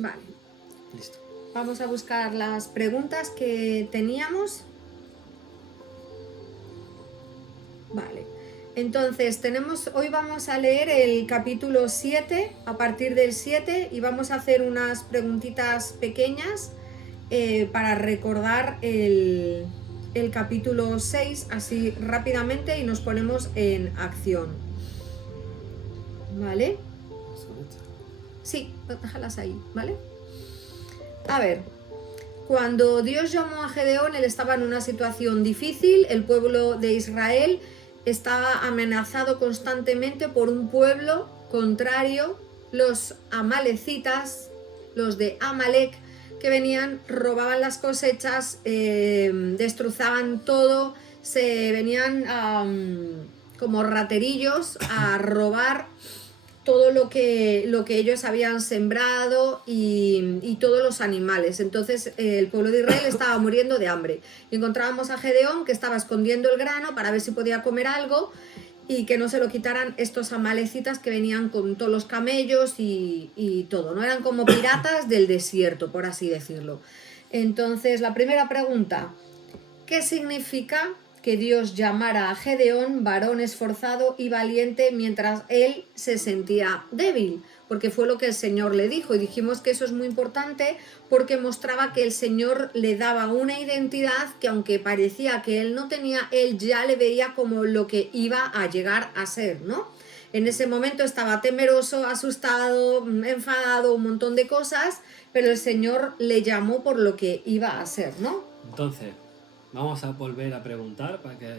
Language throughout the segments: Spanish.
Vale, Listo. vamos a buscar las preguntas que teníamos. Vale, entonces hoy vamos a leer el capítulo 7, a partir del 7, y vamos a hacer unas preguntitas pequeñas para recordar el capítulo 6 así rápidamente y nos ponemos en acción. ¿Vale? Sí, déjalas ahí, ¿vale? A ver, cuando Dios llamó a Gedeón, él estaba en una situación difícil. El pueblo de Israel estaba amenazado constantemente por un pueblo contrario, los amalecitas, los de Amalek, que venían, robaban las cosechas, destrozaban todo, se venían como raterillos a robar todo lo que ellos habían sembrado y todos los animales. Entonces el pueblo de Israel estaba muriendo de hambre. Y encontrábamos a Gedeón, que estaba escondiendo el grano para ver si podía comer algo y que no se lo quitaran estos amalecitas que venían con todos los camellos y todo, ¿no? Eran como piratas del desierto, por así decirlo. Entonces, la primera pregunta: ¿qué significa que Dios llamara a Gedeón varón esforzado y valiente mientras él se sentía débil? Porque fue lo que el Señor le dijo, y dijimos que eso es muy importante porque mostraba que el Señor le daba una identidad que, aunque parecía que él no tenía, él ya le veía como lo que iba a llegar a ser, ¿no? En ese momento estaba temeroso, asustado, enfadado, un montón de cosas, pero el Señor le llamó por lo que iba a ser, ¿no? Entonces, vamos a volver a preguntar para que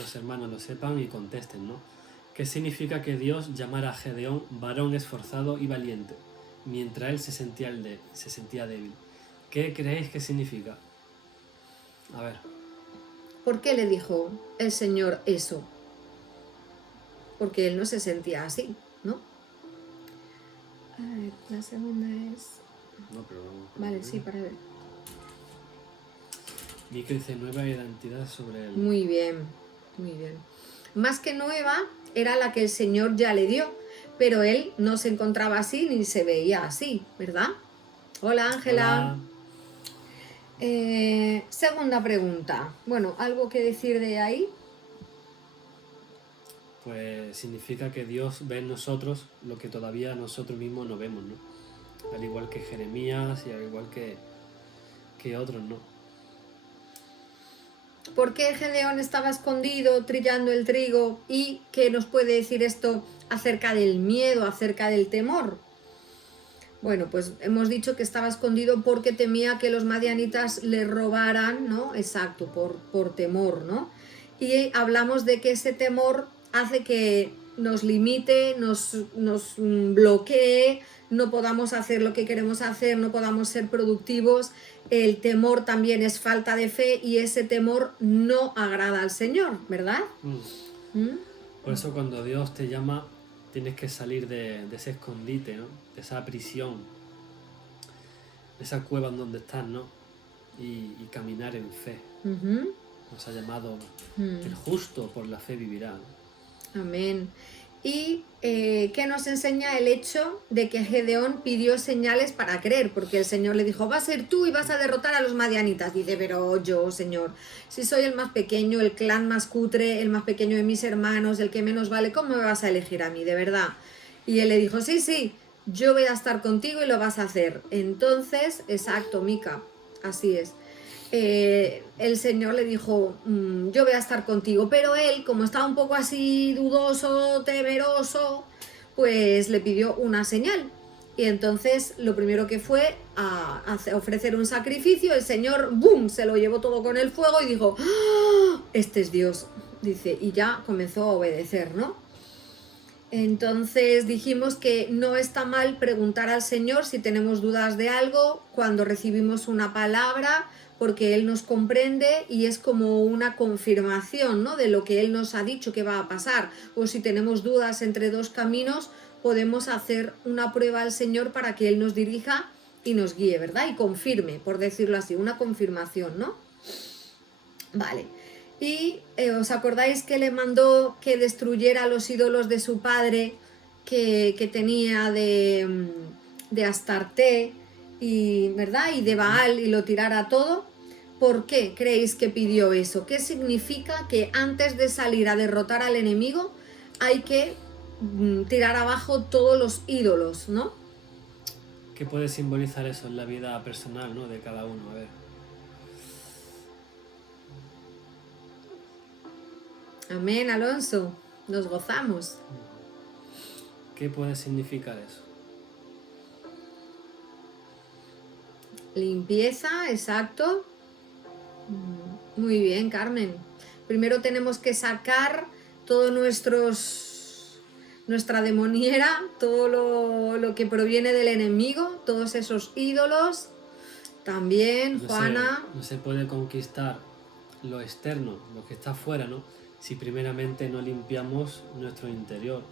los hermanos lo sepan y contesten, ¿no? ¿Qué significa que Dios llamara a Gedeón varón esforzado y valiente, mientras él se sentía débil? ¿Qué creéis que significa? A ver. ¿Por qué le dijo el Señor eso? Porque él no se sentía así, ¿no? A ver, la segunda es... No, pero... Vale, sí, para ver. Mica dice nueva identidad sobre él. Muy bien, muy bien. Más que nueva, era la que el Señor ya le dio, pero él no se encontraba así ni se veía así, ¿verdad? Hola, Ángela. Segunda pregunta. Bueno, ¿algo que decir de ahí? Pues significa que Dios ve en nosotros lo que todavía nosotros mismos no vemos, ¿no? Al igual que Jeremías y al igual que otros, ¿no? ¿Por qué Gedeón estaba escondido trillando el trigo? ¿Y qué nos puede decir esto acerca del miedo, acerca del temor? Bueno, pues hemos dicho que estaba escondido porque temía que los madianitas le robaran, ¿no? Exacto, por temor, ¿no? Y hablamos de que ese temor hace que nos limite, nos bloquee, no podamos hacer lo que queremos hacer, no podamos ser productivos. El temor también es falta de fe y ese temor no agrada al Señor, ¿verdad? Por eso cuando Dios te llama tienes que salir de ese escondite, ¿no? De esa prisión, de esa cueva en donde estás, ¿no? Y caminar en fe. Nos ha llamado el justo por la fe vivirá, ¿no? Amén. ¿Y qué nos enseña el hecho de que Gedeón pidió señales para creer? Porque el Señor le dijo, va a ser tú y vas a derrotar a los madianitas. Dice, pero yo, Señor, si soy el más pequeño, el clan más cutre, el más pequeño de mis hermanos, el que menos vale, ¿cómo me vas a elegir a mí, de verdad? Y él le dijo, sí, sí, yo voy a estar contigo y lo vas a hacer. Entonces, exacto, Mica, así es. El Señor le dijo, yo voy a estar contigo, pero él, como estaba un poco así dudoso, temeroso, pues le pidió una señal. Y entonces lo primero que fue a ofrecer un sacrificio, el Señor, ¡boom!, se lo llevó todo con el fuego y dijo, ¡ah! Este es Dios, dice, y ya comenzó a obedecer, ¿no? Entonces dijimos que no está mal preguntar al Señor si tenemos dudas de algo cuando recibimos una palabra, porque Él nos comprende y es como una confirmación, ¿no?, de lo que Él nos ha dicho que va a pasar. O si tenemos dudas entre dos caminos, podemos hacer una prueba al Señor para que Él nos dirija y nos guíe, ¿verdad? Y confirme, por decirlo así, una confirmación, ¿no? Vale. Y ¿os acordáis que le mandó que destruyera los ídolos de su padre que tenía de Astarte? y, ¿verdad? Y de Baal y lo tirara todo. ¿Por qué creéis que pidió eso? ¿Qué significa que antes de salir a derrotar al enemigo hay que tirar abajo todos los ídolos, ¿no? ¿Qué puede simbolizar eso en la vida personal, ¿no? De cada uno? A ver. Amén, Alonso. Nos gozamos. ¿Qué puede significar eso? Limpieza, exacto. Muy bien, Carmen. Primero tenemos que sacar todos nuestra demoniera, todo lo que proviene del enemigo, todos esos ídolos. También, Juana. No se puede conquistar lo externo, lo que está afuera, ¿no? Si primeramente no limpiamos nuestro interior,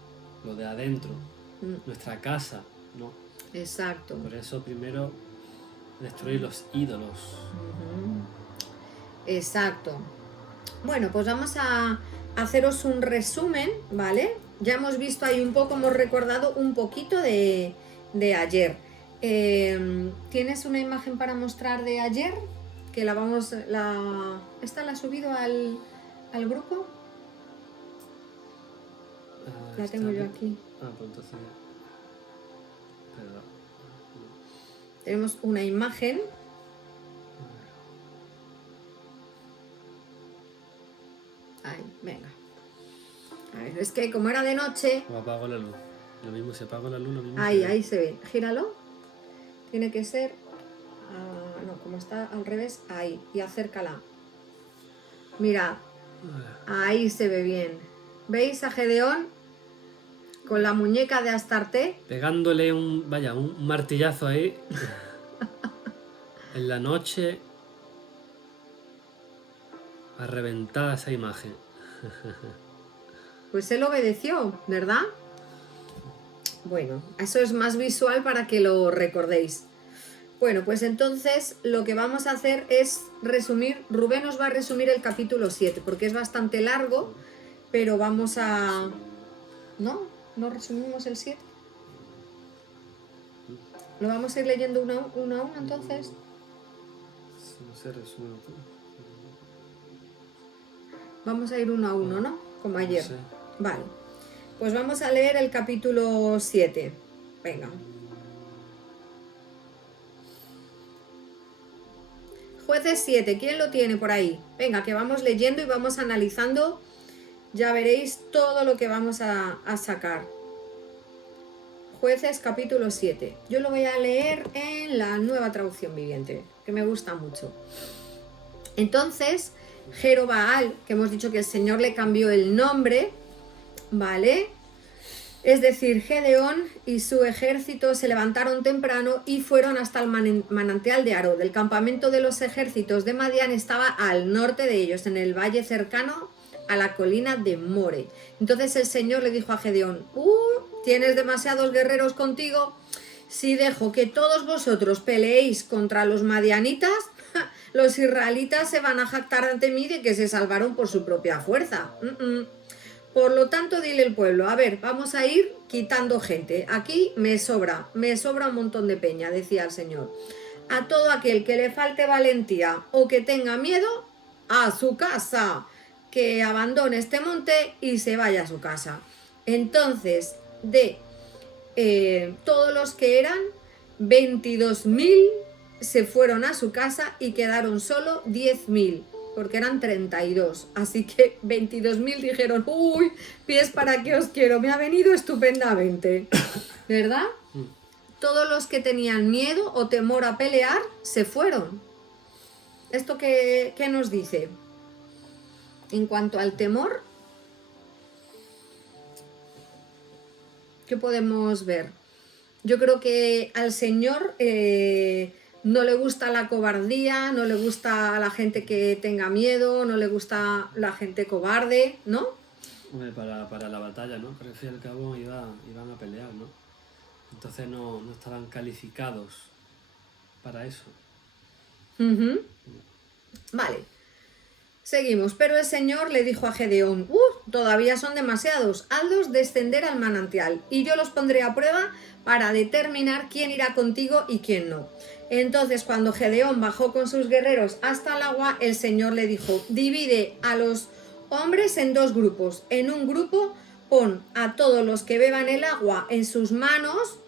lo de adentro, nuestra casa, ¿no? Exacto. Por eso primero destruir los ídolos. Exacto. Bueno, pues vamos a haceros un resumen, ¿vale? Ya hemos visto ahí un poco, hemos recordado un poquito de ayer. ¿Tienes una imagen para mostrar de ayer? Que ¿esta la has subido al grupo? La tengo yo aquí. Pues entonces... Perdón. Tenemos una imagen. Ahí, venga. A ver, es que como era de noche... O apago la luz. Lo mismo, si apago la luz, lo mismo. Ahí se ve. Gíralo. Tiene que ser... no, como está al revés, ahí. Y acércala. Mirad. Ahí se ve bien. ¿Veis a Gedeón? Con la muñeca de Astarte. Pegándole un martillazo ahí. En la noche. A reventar esa imagen. Pues él obedeció, ¿verdad? Bueno, eso es más visual para que lo recordéis. Bueno, pues entonces lo que vamos a hacer es resumir. Rubén nos va a resumir el capítulo 7, porque es bastante largo, pero vamos a... ¿No? ¿No resumimos el 7? ¿Lo vamos a ir leyendo uno a uno entonces? No se resume todo. Vamos a ir uno a uno, ¿no? Como ayer. No sé. Vale. Pues vamos a leer el capítulo 7. Venga. Jueces 7, ¿quién lo tiene por ahí? Venga, que vamos leyendo y vamos analizando. Ya veréis todo lo que vamos a sacar. Jueces capítulo 7. Yo lo voy a leer en la Nueva Traducción Viviente, que me gusta mucho. Entonces, Jerobaal, que hemos dicho que el Señor le cambió el nombre, ¿vale? Es decir, Gedeón y su ejército se levantaron temprano y fueron hasta el manantial de Arod. El campamento de los ejércitos de Madián estaba al norte de ellos, en el valle cercano a la colina de More. Entonces el Señor le dijo a Gedeón: ¿tienes demasiados guerreros contigo? Si dejo que todos vosotros peleéis contra los madianitas, los israelitas se van a jactar ante mí de que se salvaron por su propia fuerza. Por lo tanto, dile al pueblo: a ver, vamos a ir quitando gente. Aquí me sobra un montón de peña, decía el Señor. A todo aquel que le falte valentía o que tenga miedo, a su casa, que abandone este monte y se vaya a su casa. Entonces, de todos los que eran 22.000 se fueron a su casa y quedaron solo 10.000. Porque eran 32, así que 22.000 dijeron: uy, pies para qué os quiero, me ha venido estupendamente, ¿verdad? Todos los que tenían miedo o temor a pelear se fueron. ¿Esto qué nos dice? En cuanto al temor, ¿qué podemos ver? Yo creo que al Señor... no le gusta la cobardía, no le gusta la gente que tenga miedo, no le gusta la gente cobarde, ¿no? Hombre, para la batalla, ¿no? Pero al fin y al cabo iban a pelear, ¿no? Entonces no estaban calificados para eso. Vale. Seguimos, pero el Señor le dijo a Gedeón, todavía son demasiados, hazlos descender al manantial, y yo los pondré a prueba para determinar quién irá contigo y quién no. Entonces, cuando Gedeón bajó con sus guerreros hasta el agua, el Señor le dijo, divide a los hombres en 2 grupos. En un grupo pon a todos los que beban el agua en sus manos,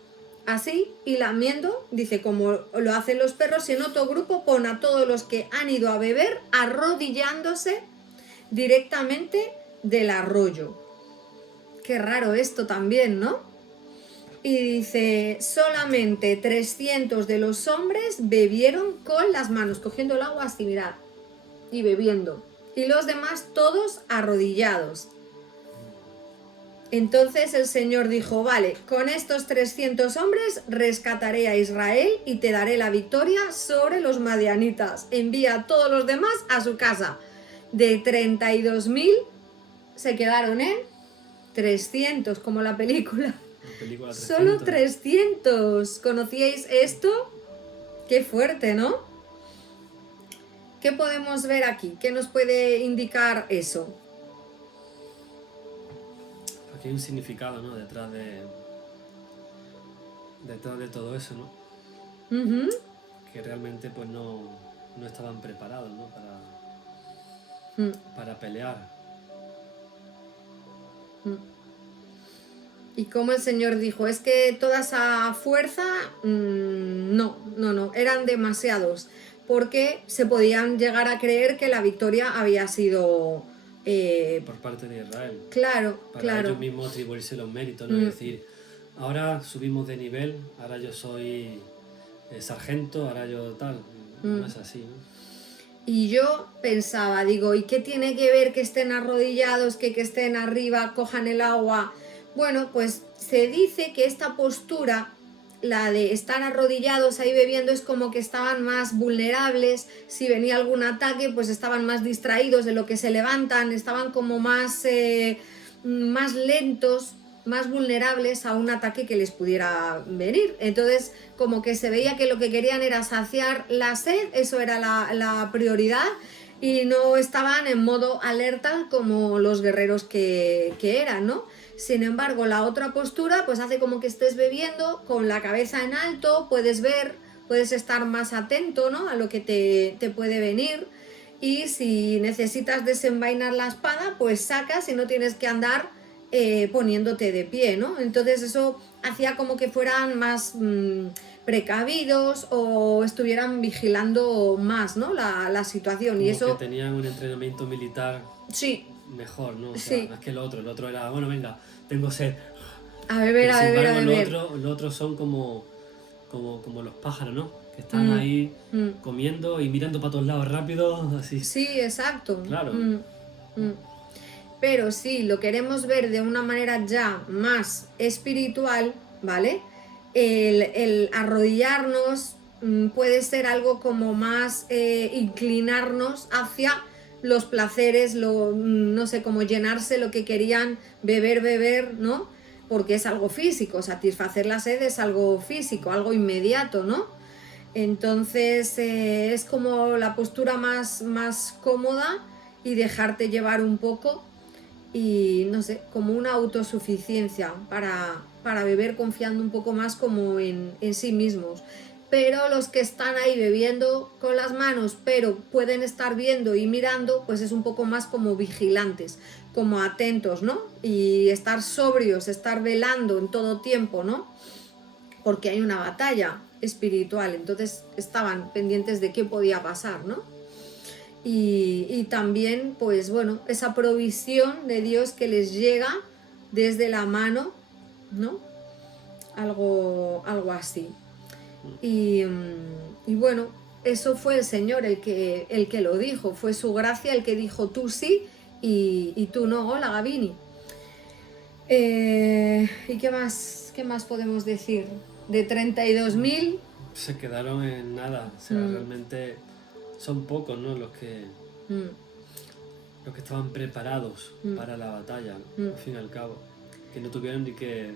así, y lamiendo, dice, como lo hacen los perros, y en otro grupo pon a todos los que han ido a beber arrodillándose directamente del arroyo. Qué raro esto también, ¿no? Y dice, solamente 300 de los hombres bebieron con las manos, cogiendo el agua así, mirad, y bebiendo. Y los demás todos arrodillados. Entonces el Señor dijo, vale, con estos 300 hombres rescataré a Israel y te daré la victoria sobre los madianitas. Envía a todos los demás a su casa. De 32.000 se quedaron en 300, como la película. Solo 300. ¿Conocíais esto? Qué fuerte, ¿no? ¿Qué podemos ver aquí? ¿Qué nos puede indicar eso? Aquí hay un significado, ¿no? Detrás de todo eso, ¿no? Que realmente pues no estaban preparados, ¿no? Para pelear. Y como el Señor dijo, es que toda esa fuerza, no, eran demasiados, porque se podían llegar a creer que la victoria había sido... por parte de Israel. Claro, para ellos mismos atribuirse los méritos, ¿no? Es decir, ahora subimos de nivel, ahora yo soy sargento, ahora yo tal. No es así, ¿no? Y yo pensaba, digo, ¿y qué tiene que ver que estén arrodillados, que estén arriba, cojan el agua? Bueno, pues se dice que esta postura, la de estar arrodillados ahí bebiendo, es como que estaban más vulnerables. Si venía algún ataque, pues estaban más distraídos de lo que se levantan, estaban como más lentos, más vulnerables a un ataque que les pudiera venir. Entonces, como que se veía que lo que querían era saciar la sed, eso era la prioridad, y no estaban en modo alerta como los guerreros que eran, ¿no? Sin embargo, la otra postura pues hace como que estés bebiendo con la cabeza en alto, puedes ver, puedes estar más atento, ¿no? A lo que te puede venir, y si necesitas desenvainar la espada, pues sacas y no tienes que andar poniéndote de pie, ¿no? Entonces eso hacía como que fueran más precavidos o estuvieran vigilando más, ¿no? La situación. Como y eso que tenían un entrenamiento militar. Sí. Mejor, ¿no? O sea, más que el otro era, bueno, venga, tengo sed. A beber, a beber, a beber. Los otros son como los pájaros, ¿no? Que están ahí comiendo y mirando para todos lados rápido, así. Sí, exacto. Claro. Pero si lo queremos ver de una manera ya más espiritual, ¿vale? El arrodillarnos puede ser algo como más inclinarnos hacia los placeres, no sé, como llenarse lo que querían, beber, ¿no? Porque es algo físico, satisfacer la sed es algo físico, algo inmediato, ¿no? Entonces es como la postura más cómoda y dejarte llevar un poco y, no sé, como una autosuficiencia para beber confiando un poco más como en sí mismos. Pero los que están ahí bebiendo con las manos, pero pueden estar viendo y mirando, pues es un poco más como vigilantes, como atentos, ¿no? Y estar sobrios, estar velando en todo tiempo, ¿no? Porque hay una batalla espiritual, entonces estaban pendientes de qué podía pasar, ¿no? Y también, pues bueno, esa provisión de Dios que les llega desde la mano, ¿no? Algo así. Y bueno, eso fue el Señor el que lo dijo, fue su gracia el que dijo tú sí y tú no. Hola, Gavini. ¿Y qué más podemos decir? De 32.000 se quedaron en nada, o sea, realmente son pocos, ¿no? Los que estaban preparados para la batalla, al fin y al cabo, que no tuvieron ni que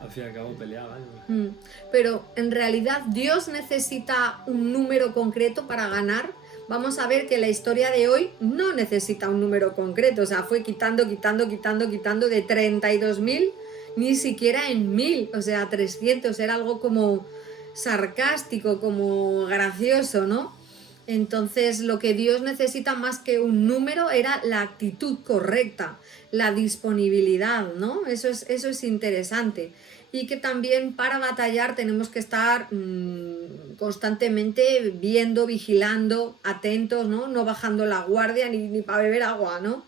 al fin y al cabo peleaban. Pero en realidad Dios necesita un número concreto para ganar, vamos a ver que la historia de hoy no necesita un número concreto, o sea, fue quitando de 32.000, ni siquiera en 1.000, o sea, 300, era algo como sarcástico, como gracioso, ¿no? Entonces lo que Dios necesita más que un número era la actitud correcta, la disponibilidad, ¿no? Eso es interesante. Y que también para batallar tenemos que estar constantemente viendo, vigilando, atentos, ¿no? No bajando la guardia ni para beber agua, ¿no?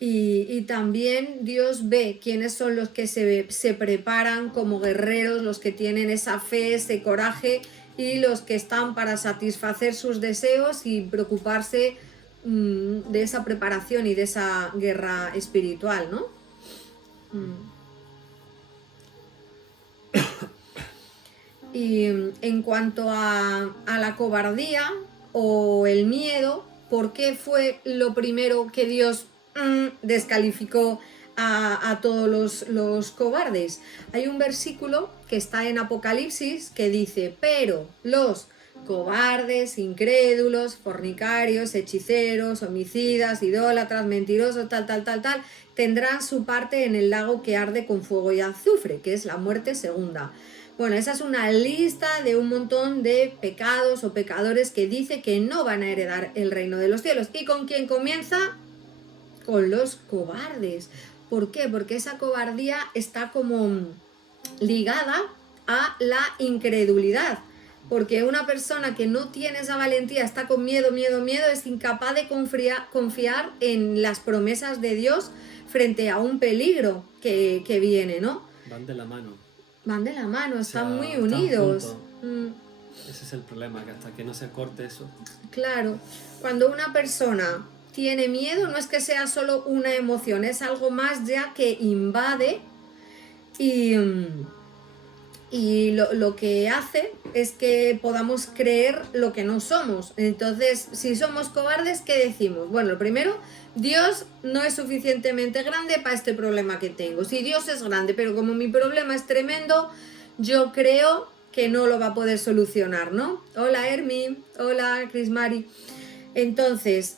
Y también Dios ve quiénes son los que se preparan como guerreros, los que tienen esa fe, ese coraje, y los que están para satisfacer sus deseos y preocuparse de esa preparación y de esa guerra espiritual, ¿no? Y en cuanto a la cobardía o el miedo, ¿por qué fue lo primero que Dios descalificó a todos los cobardes? Hay un versículo que está en Apocalipsis que dice: pero los cobardes, incrédulos, fornicarios, hechiceros, homicidas, idólatras, mentirosos, tal, tendrán su parte en el lago que arde con fuego y azufre, que es la muerte segunda. Bueno, esa es una lista de un montón de pecados o pecadores que dice que no van a heredar el reino de los cielos. ¿Y con quién comienza? Con los cobardes. ¿Por qué? Porque esa cobardía está como ligada a la incredulidad. Porque una persona que no tiene esa valentía, está con miedo, es incapaz de confiar en las promesas de Dios frente a un peligro que viene, ¿no? Van de la mano. Van de la mano, están muy unidos. Ese es el problema, que hasta que no se corte eso. Claro, cuando una persona tiene miedo, no es que sea solo una emoción, es algo más ya que invade y lo que hace es que podamos creer lo que no somos. Entonces, si somos cobardes, ¿qué decimos? Bueno, lo primero, Dios no es suficientemente grande para este problema que tengo. Si Dios es grande, pero como mi problema es tremendo, yo creo que no lo va a poder solucionar, ¿no? Hola, Hermi. Hola, Crismari. Entonces,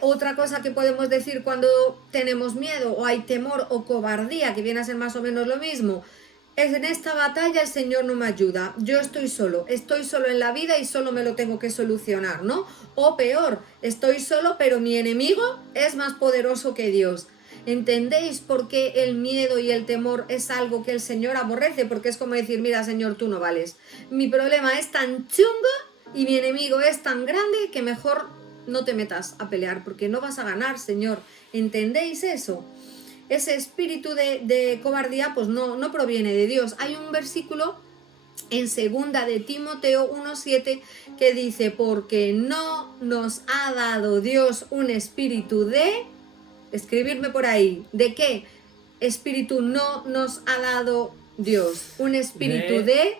otra cosa que podemos decir cuando tenemos miedo o hay temor o cobardía, que viene a ser más o menos lo mismo, es: en esta batalla el Señor no me ayuda, yo estoy solo en la vida y solo me lo tengo que solucionar, ¿no? O peor, estoy solo pero mi enemigo es más poderoso que Dios. ¿Entendéis por qué el miedo y el temor es algo que el Señor aborrece? Porque es como decir: mira, Señor, tú no vales. Mi problema es tan chungo y mi enemigo es tan grande que mejor no te metas a pelear porque no vas a ganar, Señor. ¿Entendéis eso? Ese espíritu de cobardía pues no proviene de Dios. Hay un versículo en 2 de Timoteo 1:7 que dice: porque no nos ha dado Dios un espíritu de... Escribirme por ahí. ¿De qué espíritu no nos ha dado Dios? Un espíritu de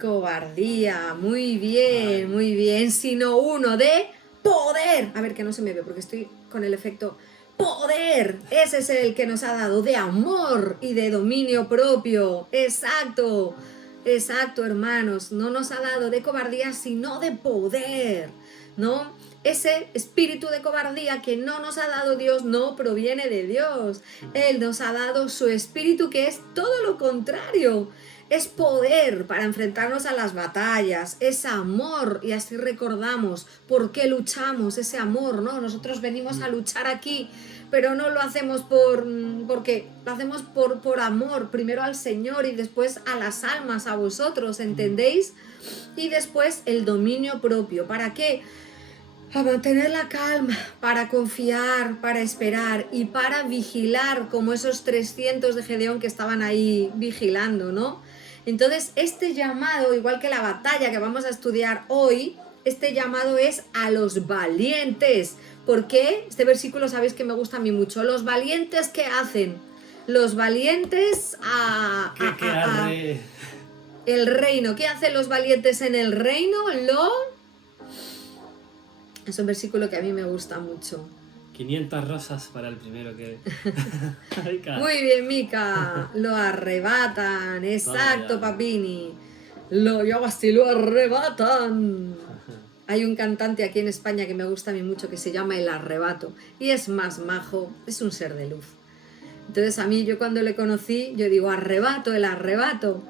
cobardía. Muy bien. Sino uno de poder. A ver, que no se me ve porque estoy con el efecto poder. Ese es el que nos ha dado, de amor y de dominio propio. Exacto, hermanos. No nos ha dado de cobardía, sino de poder, ¿no? Ese espíritu de cobardía que no nos ha dado Dios no proviene de Dios. Él nos ha dado su espíritu, que es todo lo contrario. Es poder para enfrentarnos a las batallas, es amor, y así recordamos por qué luchamos, ese amor, ¿no? Nosotros venimos a luchar aquí, pero no lo hacemos porque lo hacemos por amor, primero al Señor y después a las almas, a vosotros, ¿entendéis? Y después el dominio propio. ¿Para qué? Para mantener la calma, para confiar, para esperar y para vigilar, como esos 300 de Gedeón que estaban ahí vigilando, ¿no? Entonces, este llamado, igual que la batalla que vamos a estudiar hoy, este llamado es a los valientes. ¿Por qué? Este versículo sabéis que me gusta a mí mucho. Los valientes, ¿qué hacen? Los valientes el reino. ¿Qué hacen los valientes en el reino? Es un versículo que a mí me gusta mucho. 500 rosas para el primero que... Muy bien, Mica. Lo arrebatan. Exacto, Papini. yo hago así, lo arrebatan. Hay un cantante aquí en España que me gusta a mí mucho que se llama El Arrebato y es más majo, es un ser de luz. Entonces a mí, yo cuando le conocí, yo digo, arrebato, el arrebato.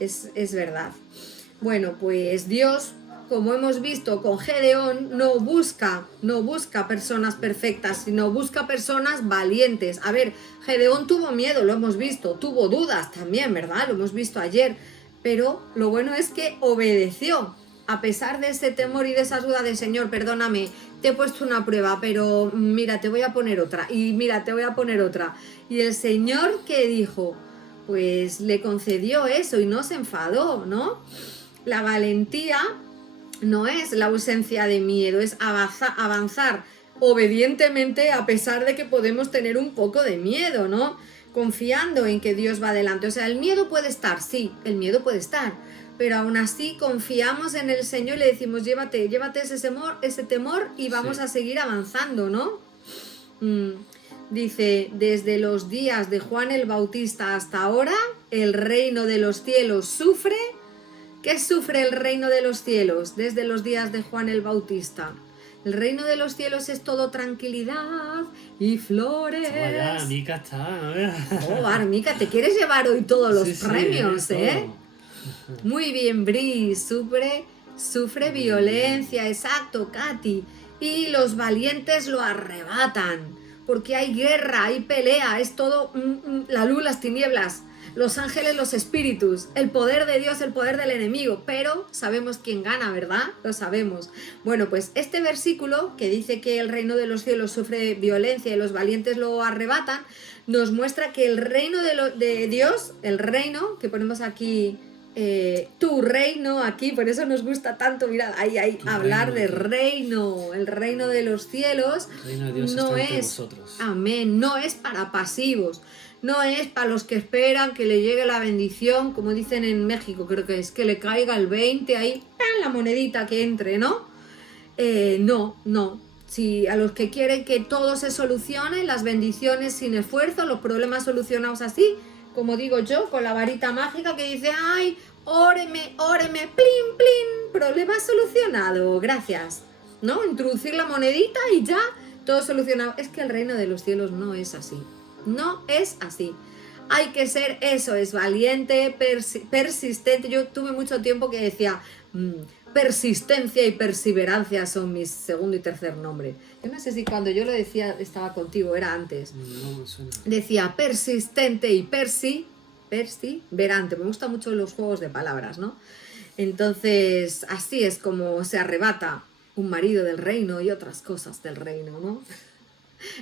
Es verdad. Bueno, pues Dios, como hemos visto con Gedeón, no busca personas perfectas, sino busca personas valientes. A ver, Gedeón tuvo miedo, lo hemos visto, tuvo dudas también, ¿verdad? Lo hemos visto ayer, pero lo bueno es que obedeció. A pesar de ese temor y de esa duda de Señor, perdóname, te he puesto una prueba, pero mira, te voy a poner otra, y mira, te voy a poner otra. Y el Señor, ¿qué dijo? Pues le concedió eso y no se enfadó, ¿no? La valentía no es la ausencia de miedo, es avanzar obedientemente a pesar de que podemos tener un poco de miedo, ¿no? Confiando en que Dios va adelante. O sea, el miedo puede estar, sí, el miedo puede estar, pero aún así confiamos en el Señor y le decimos, llévate ese temor y vamos a seguir avanzando, ¿no? Dice, desde los días de Juan el Bautista hasta ahora, el reino de los cielos sufre. ¿Qué sufre el reino de los cielos desde los días de Juan el Bautista? El reino de los cielos es todo tranquilidad y flores. Vaya, Armica está. Oh, Armica, te quieres llevar hoy todos los premios, ¿eh? Todo. Muy bien, Bri, sufre violencia, exacto, Katy. Y los valientes lo arrebatan, porque hay guerra, hay pelea, es todo la luz, las tinieblas, los ángeles, los espíritus, el poder de Dios, el poder del enemigo, pero sabemos quién gana, ¿verdad? Lo sabemos. Bueno, pues este versículo que dice que el reino de los cielos sufre violencia y los valientes lo arrebatan, nos muestra que el reino de Dios, el reino que ponemos aquí, tu reino aquí, por eso nos gusta tanto, mirad, ahí hablar de reino, el reino de los cielos, El reino de Dios no está entre es, vosotros. amén, no es para pasivos, no es para los que esperan que le llegue la bendición, como dicen en México, creo que es que le caiga el 20 ahí, ¡pam!, la monedita que entre, ¿no? No. Si a los que quieren que todo se solucione, las bendiciones sin esfuerzo, los problemas solucionados así, como digo yo, con la varita mágica que dice, ay, óreme, plin, plin, problema solucionado, gracias, ¿no? Introducir la monedita y ya, todo solucionado. Es que el reino de los cielos no es así, no es así. Hay que ser, eso es, valiente, persistente. Yo tuve mucho tiempo que decía, persistencia y perseverancia son mis segundo y tercer nombre. Yo no sé si cuando yo lo decía estaba contigo, era antes. No me suena. Decía persistente y perseverante. Me gustan mucho los juegos de palabras, ¿no? Entonces, así es como se arrebata un marido del reino y otras cosas del reino, ¿no?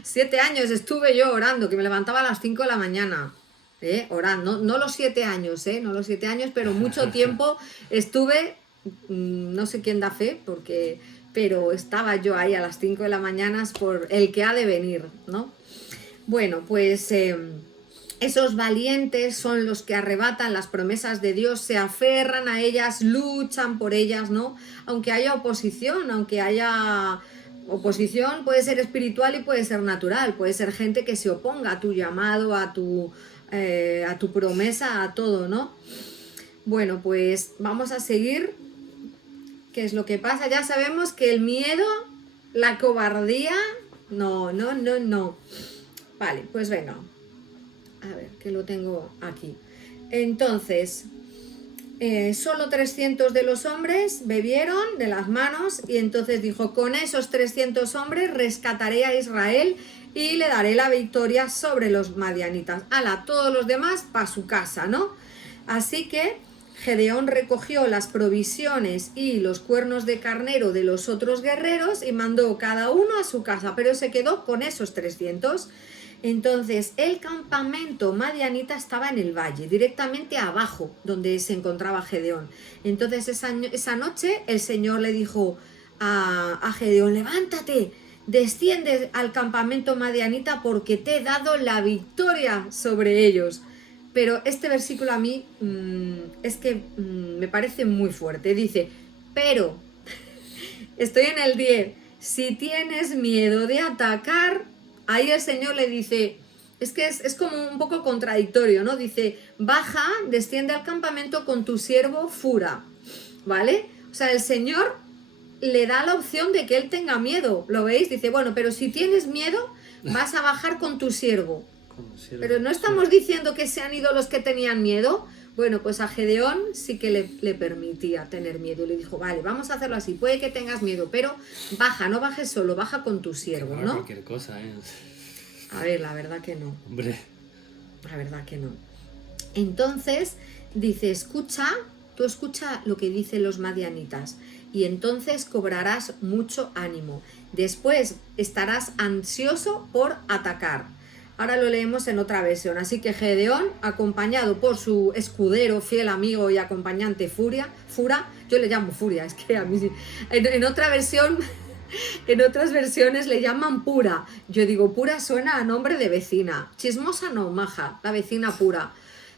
7 años estuve yo orando, que me levantaba a las 5 de la mañana. Orando, no los 7 años, no los 7 años, pero mucho tiempo estuve, no sé quién da fe, pero estaba yo ahí a las 5 de la mañana por el que ha de venir, ¿no? Bueno, pues esos valientes son los que arrebatan las promesas de Dios, se aferran a ellas, luchan por ellas, ¿no? Aunque haya oposición, puede ser espiritual y puede ser natural, puede ser gente que se oponga a tu llamado, a tu promesa, a todo, ¿no? Bueno, pues vamos a seguir. ¿Qué es lo que pasa? Ya sabemos que el miedo, la cobardía, no. Vale, pues venga. A ver, que lo tengo aquí. Entonces, solo 300 de los hombres bebieron de las manos y entonces dijo, con esos 300 hombres rescataré a Israel y le daré la victoria sobre los madianitas. Ala, todos los demás para su casa, ¿no? Así que Gedeón recogió las provisiones y los cuernos de carnero de los otros guerreros y mandó cada uno a su casa, pero se quedó con esos 300. Entonces el campamento madianita estaba en el valle, directamente abajo donde se encontraba Gedeón. Entonces esa noche el Señor le dijo a Gedeón, levántate, desciende al campamento madianita porque te he dado la victoria sobre ellos. Pero este versículo a mí es que me parece muy fuerte. Dice, pero, estoy en el 10, si tienes miedo de atacar, ahí el Señor le dice, Es que es como un poco contradictorio, ¿no? Dice, baja, desciende al campamento con tu siervo Fura, ¿vale? O sea, el Señor le da la opción de que él tenga miedo, ¿lo veis? Dice, bueno, pero si tienes miedo, vas a bajar con tu siervo. Pero no estamos diciendo que se han ido los que tenían miedo. Bueno, pues a Gedeón sí que le permitía tener miedo. Y le dijo, vale, vamos a hacerlo así. Puede que tengas miedo, pero baja, no bajes solo, baja con tu siervo, ¿no? Cualquier cosa, ¿eh? A ver, la verdad que no. Hombre. La verdad que no. Entonces, dice, tú escucha lo que dicen los madianitas. Y entonces cobrarás mucho ánimo. Después estarás ansioso por atacar. Ahora lo leemos en otra versión. Así que Gedeón, acompañado por su escudero, fiel amigo y acompañante Fura, yo le llamo Furia, es que a mí sí. En otra versión, en otras versiones le llaman Pura. Yo digo, Pura suena a nombre de vecina. Chismosa no, maja, la vecina Pura.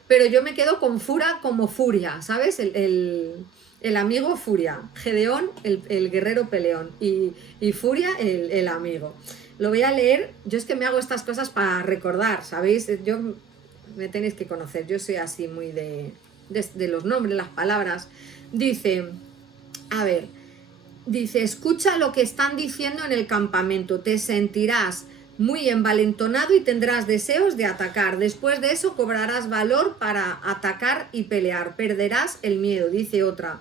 Pero yo me quedo con Fura como Furia, ¿sabes? El amigo Furia. Gedeón, el guerrero peleón. Y Furia, el amigo. Lo voy a leer. Yo es que me hago estas cosas para recordar, ¿sabéis? Yo me tenéis que conocer. Yo soy así muy de los nombres, las palabras. Dice, a ver, dice, escucha lo que están diciendo en el campamento. Te sentirás muy envalentonado y tendrás deseos de atacar. Después de eso cobrarás valor para atacar y pelear. Perderás el miedo, dice otra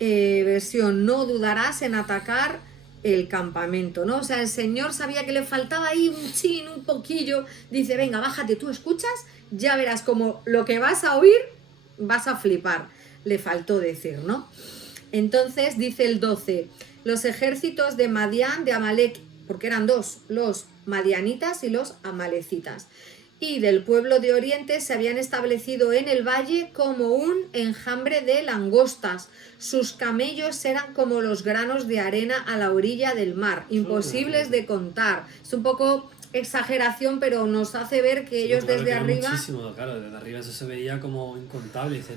versión. No dudarás en atacar el campamento, ¿no? O sea, el Señor sabía que le faltaba ahí un poquillo. Dice, venga, bájate, tú escuchas, ya verás como lo que vas a oír, vas a flipar. Le faltó decir, ¿no? Entonces dice el 12, los ejércitos de Madián, de Amalek, porque eran dos, los madianitas y los amalecitas, y del pueblo de Oriente se habían establecido en el valle como un enjambre de langostas. Sus camellos eran como los granos de arena a la orilla del mar, imposibles de contar. Es un poco exageración, pero nos hace ver que ellos claro, desde que arriba... Muchísimo, claro, desde arriba eso se veía como incontable. Dice,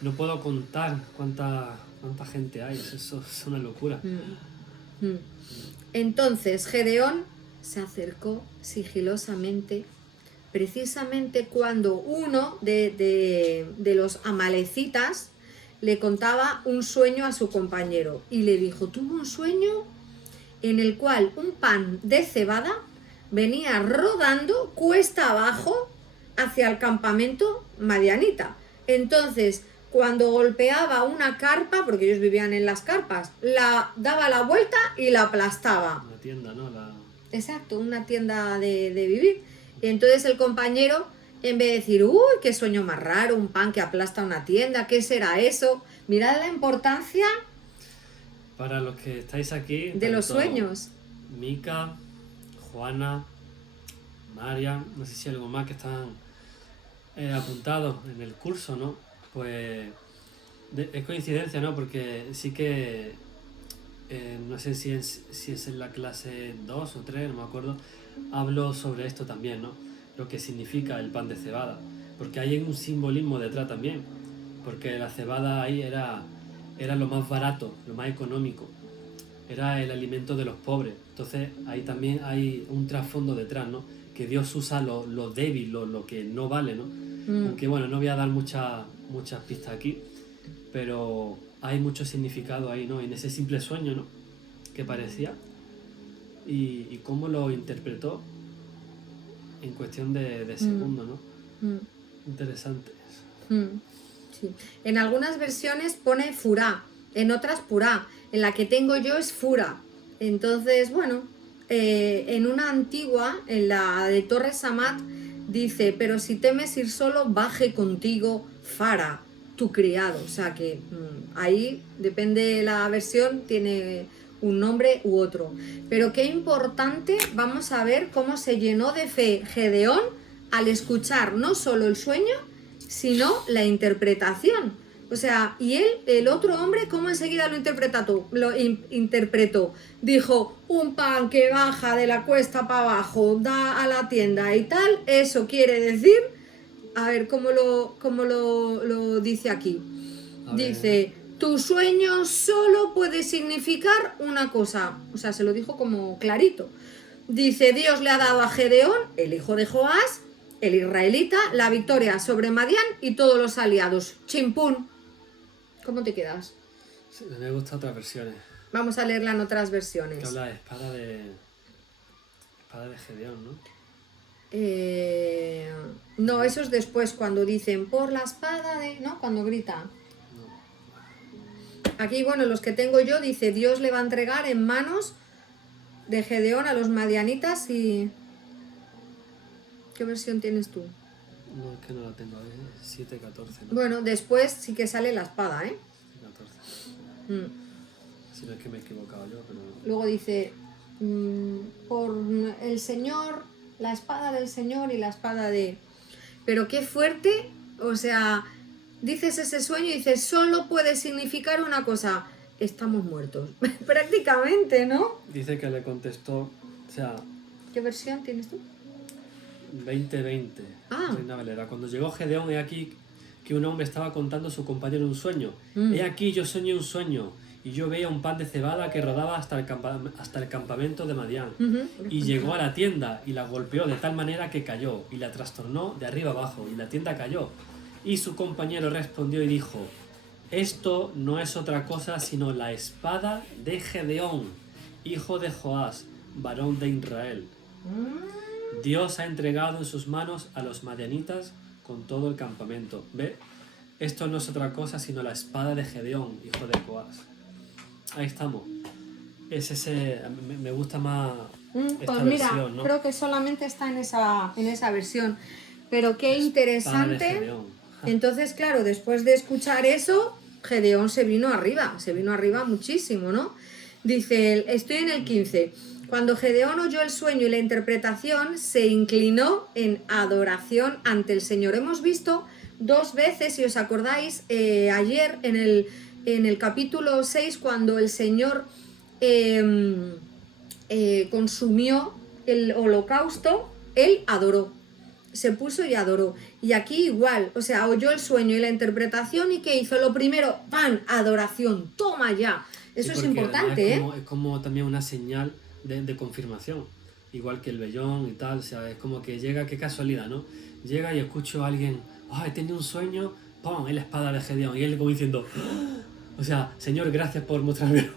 no puedo contar cuánta gente hay, eso es una locura. Entonces Gedeón se acercó sigilosamente, precisamente cuando uno de los amalecitas le contaba un sueño a su compañero y le dijo, tuvo un sueño en el cual un pan de cebada venía rodando cuesta abajo hacia el campamento madianita. Entonces, cuando golpeaba una carpa, porque ellos vivían en las carpas, la daba la vuelta y la aplastaba. Una tienda, ¿no? Exacto, una tienda de vivir. Y entonces el compañero, en vez de decir, uy, qué sueño más raro, un pan que aplasta una tienda, ¿qué será eso? Mirad la importancia para los que estáis aquí de los sueños. Mica, Juana, María, no sé si hay algo más que están apuntados en el curso, ¿no? Pues es coincidencia, ¿no? Porque sí que no sé si es en la clase 2 o 3, no me acuerdo, hablo sobre esto también, ¿no? Lo que significa el pan de cebada, porque hay un simbolismo detrás también, porque la cebada ahí era lo más barato, lo más económico, era el alimento de los pobres. Entonces ahí también hay un trasfondo detrás, ¿no? Que Dios usa lo débil, lo que no vale, ¿no? Aunque bueno, no voy a dar muchas pistas aquí, pero hay mucho significado ahí, ¿no? En ese simple sueño, ¿no? Que parecía y cómo lo interpretó en cuestión de segundo, ¿no? Interesante eso. Sí. En algunas versiones pone Furá, en otras Purá, en la que tengo yo es Fura. Entonces, bueno, en una antigua, en la de Torres Samat, dice, pero si temes ir solo, baje contigo Fara, tu criado. O sea que ahí, depende de la versión, tiene un nombre u otro. Pero qué importante, vamos a ver cómo se llenó de fe Gedeón al escuchar no solo el sueño, sino la interpretación. O sea, y él, el otro hombre, ¿cómo enseguida lo interpretó? Dijo, un pan que baja de la cuesta para abajo, da a la tienda y tal, eso quiere decir, a ver cómo lo dice aquí. Dice, tu sueño solo puede significar una cosa. O sea, se lo dijo como clarito. Dice, Dios le ha dado a Gedeón, el hijo de Joás, el israelita, la victoria sobre Madián y todos los aliados. Chimpún. ¿Cómo te quedas? Sí, me gustan otras versiones. Vamos a leerla en otras versiones. Que habla de espada de Gedeón, ¿no? No, eso es después, cuando dicen por la espada de... ¿no? Cuando gritan. No. Aquí, bueno, los que tengo yo, dice, Dios le va a entregar en manos de Gedeón a los madianitas y... ¿Qué versión tienes tú? No, es que no la tengo, 7:14, ¿no? Bueno, después sí que sale la espada, ¿eh? 14. Si no es que me he equivocado yo, pero... Luego dice, por el Señor, la espada del Señor y la espada de... Pero qué fuerte, o sea, dices ese sueño y dices, solo puede significar una cosa, estamos muertos. Prácticamente, ¿no? Dice que le contestó, o sea... ¿Qué versión tienes tú? 2020, Ah. Reina Valera. Cuando llegó Gedeón, he aquí que un hombre estaba contando a su compañero un sueño. He aquí yo soñé un sueño, y yo veía un pan de cebada que rodaba hasta el campamento de Madián. Y llegó a la tienda y la golpeó de tal manera que cayó, y la trastornó de arriba abajo, y la tienda cayó. Y su compañero respondió y dijo, esto no es otra cosa sino la espada de Gedeón, hijo de Joás, varón de Israel. Dios ha entregado en sus manos a los madianitas con todo el campamento. ¿Ve? Esto no es otra cosa sino la espada de Gedeón, hijo de Joás. Ahí estamos. Es ese... Me gusta más esta pues mira, versión, ¿no? creo que solamente está en esa versión. Pero qué interesante. Entonces, claro, después de escuchar eso, Gedeón se vino arriba muchísimo, ¿no? Dice, estoy en el 15. Cuando Gedeón oyó el sueño y la interpretación, se inclinó en adoración ante el Señor. Hemos visto 2 veces, si os acordáis, ayer en el capítulo 6, cuando el Señor consumió el holocausto, él adoró. Se puso y adoró. Y aquí igual, o sea, oyó el sueño y la interpretación y ¿qué hizo? Lo primero, ¡pam! Adoración, toma ya. Eso sí, es importante, es como también una señal de confirmación, igual que el vellón y tal, o sea, es como que llega, qué casualidad, ¿no? Llega y escucho a alguien, he tenido un sueño, ¡pum! Es la espada de Gedeón, y él como diciendo, o sea, Señor, gracias por mostrarme.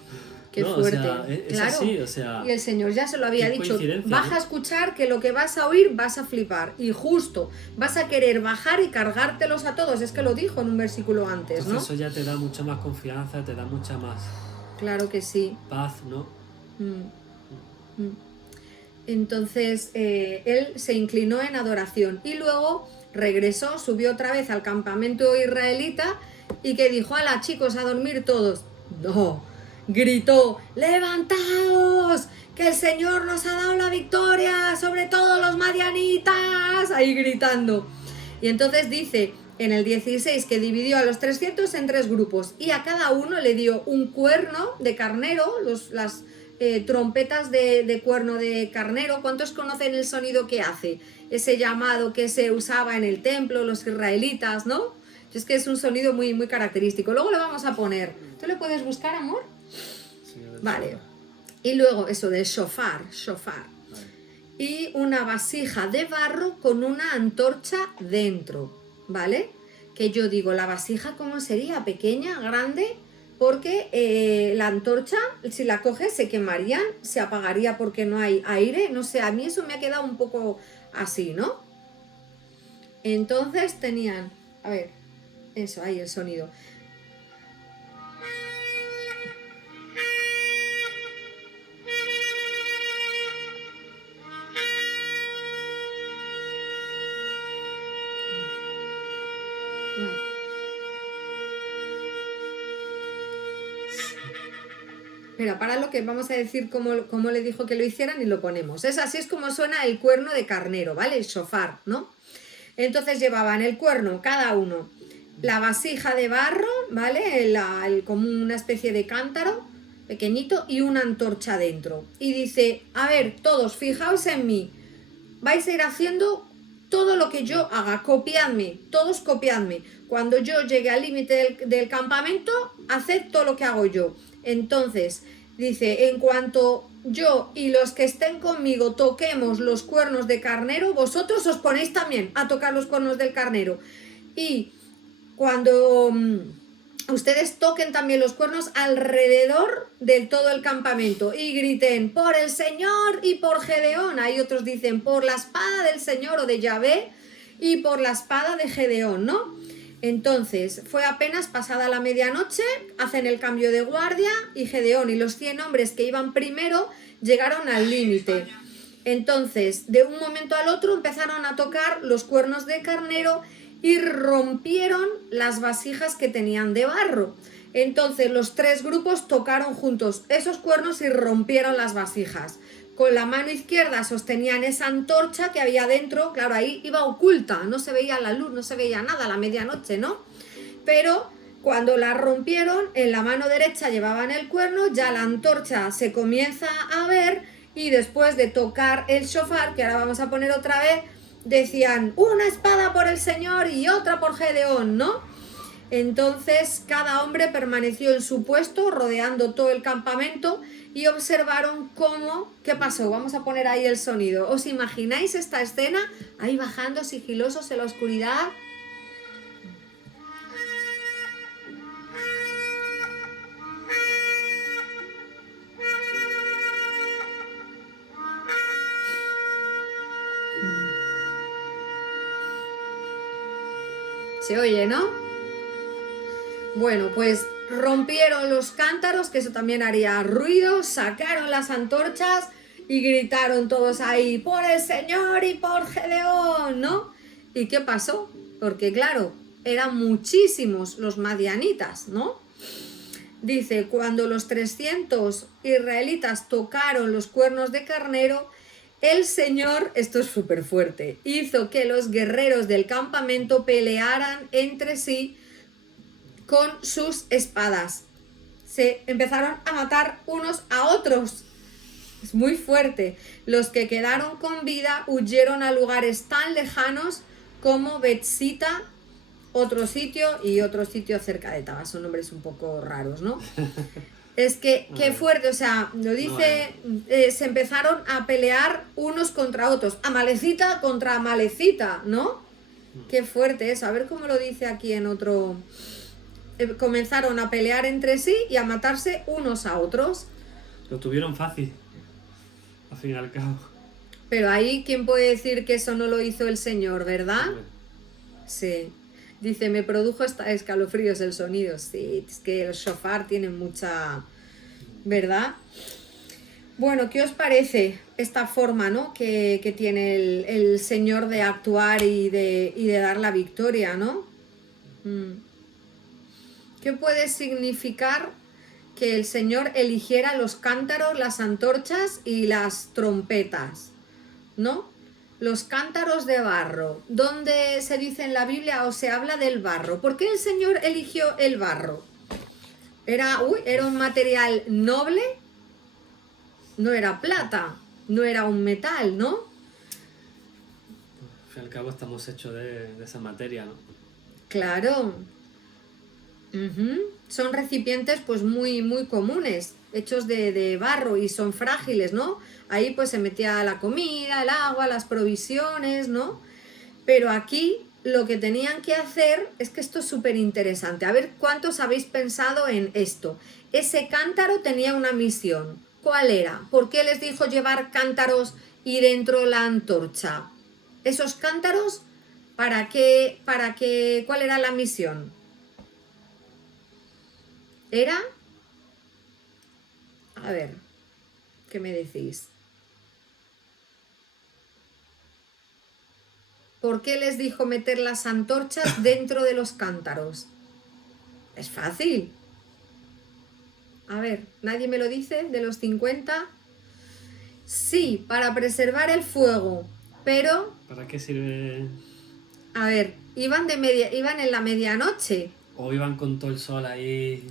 Qué fuerte, o sea, es claro. así, o sea, y el Señor ya se lo había dicho, vas, ¿no? a escuchar que lo que vas a oír vas a flipar, y justo vas a querer bajar y cargártelos a todos, es que lo dijo en un versículo antes, entonces, ¿no? eso ya te da mucha más confianza, te da mucha más Claro que sí. paz, ¿no? Entonces él se inclinó en adoración y luego regresó, subió otra vez al campamento israelita y que dijo, ala chicos, a dormir todos. No, gritó, levantaos, que el Señor nos ha dado la victoria sobre todos los madianitas, ahí gritando. Y entonces dice en el 16 que dividió a los 300 en 3 grupos y a cada uno le dio un cuerno de carnero, las trompetas de cuerno de carnero. ¿Cuántos conocen el sonido que hace? Ese llamado que se usaba en el templo, los israelitas, ¿no? Es que es un sonido muy, muy característico. Luego lo vamos a poner. ¿Tú le puedes buscar, amor? Sí, vale. Y luego eso del shofar. Vale. Y una vasija de barro con una antorcha dentro, ¿vale? Que yo digo, ¿la vasija cómo sería? ¿Pequeña? ¿Grande? Porque la antorcha, si la coges, se quemaría, se apagaría porque no hay aire. No sé, a mí eso me ha quedado un poco así, ¿no? Entonces tenían... A ver, eso, ahí el sonido. Mira, para lo que vamos a decir cómo le dijo que lo hicieran y lo ponemos. Así es como suena el cuerno de carnero, ¿vale? El shofar, ¿no? Entonces llevaban el cuerno, cada uno, la vasija de barro, ¿vale? Como una especie de cántaro pequeñito y una antorcha dentro. Y dice, a ver, todos, fijaos en mí, vais a ir haciendo todo lo que yo haga, copiadme, todos copiadme. Cuando yo llegue al límite del campamento, haced todo lo que hago yo. Entonces, Dice, en cuanto yo y los que estén conmigo toquemos los cuernos de carnero, vosotros os ponéis también a tocar los cuernos del carnero. Y cuando ustedes toquen también los cuernos alrededor de todo el campamento y griten, por el Señor y por Gedeón. Ahí otros dicen, por la espada del Señor o de Yahvé y por la espada de Gedeón, ¿no? Entonces, fue apenas pasada la medianoche, hacen el cambio de guardia y Gedeón y los 100 hombres que iban primero llegaron al límite. Entonces, de un momento al otro empezaron a tocar los cuernos de carnero y rompieron las vasijas que tenían de barro. Entonces, los 3 grupos tocaron juntos esos cuernos y rompieron las vasijas. Con la mano izquierda sostenían esa antorcha que había dentro, claro, ahí iba oculta, no se veía la luz, no se veía nada a la medianoche, ¿no? Pero cuando la rompieron, en la mano derecha llevaban el cuerno, ya la antorcha se comienza a ver y después de tocar el shofar, que ahora vamos a poner otra vez, decían una espada por el Señor y otra por Gedeón, ¿no? Entonces cada hombre permaneció en su puesto rodeando todo el campamento y observaron ¿qué pasó? Vamos a poner ahí el sonido. ¿Os imagináis esta escena? Ahí bajando sigilosos en la oscuridad. Se oye, ¿no? Bueno, pues rompieron los cántaros, que eso también haría ruido, sacaron las antorchas y gritaron todos ahí, por el Señor y por Gedeón, ¿no? ¿Y qué pasó? Porque claro, eran muchísimos los madianitas, ¿no? Dice, cuando los 300 israelitas tocaron los cuernos de carnero, el Señor, esto es súper fuerte, hizo que los guerreros del campamento pelearan entre sí con sus espadas. Se empezaron a matar unos a otros. Es muy fuerte. Los que quedaron con vida huyeron a lugares tan lejanos como Betzita, otro sitio y otro sitio cerca de Tabas. Son nombres un poco raros, ¿no? Es que, qué fuerte, o sea, lo dice, se empezaron a pelear unos contra otros. Amalecita contra Amalecita, ¿no? Qué fuerte eso. A ver cómo lo dice aquí en otro... Comenzaron a pelear entre sí y a matarse unos a otros. Lo tuvieron fácil, al fin y al cabo. Pero ahí, ¿quién puede decir que eso no lo hizo el Señor, verdad? Sí. Dice, me produjo escalofríos el sonido. Sí, es que el shofar tiene mucha... ¿verdad? Bueno, ¿qué os parece esta forma, ¿no? que tiene el Señor de actuar y de dar la victoria, ¿no? ¿Qué puede significar que el Señor eligiera los cántaros, las antorchas y las trompetas, ¿no? Los cántaros de barro. ¿Dónde se dice en la Biblia o se habla del barro? ¿Por qué el Señor eligió el barro? ¿Era un material noble? No era plata, no era un metal, ¿no? Al fin y al cabo estamos hechos de esa materia, ¿no? Claro. Son recipientes pues muy, muy comunes, hechos de barro y son frágiles, ¿no? Ahí pues se metía la comida, el agua, las provisiones, ¿no? Pero aquí lo que tenían que hacer es que esto es súper interesante. A ver cuántos habéis pensado en esto. Ese cántaro tenía una misión. ¿Cuál era? ¿Por qué les dijo llevar cántaros y dentro la antorcha? Esos cántaros, ¿para qué? ¿Cuál era la misión? Era, a ver, ¿qué me decís? ¿Por qué les dijo meter las antorchas dentro de los cántaros? Es fácil. A ver, ¿nadie me lo dice de los 50? Sí, para preservar el fuego, pero... ¿Para qué sirve? A ver, iban en la medianoche. O iban con todo el sol ahí.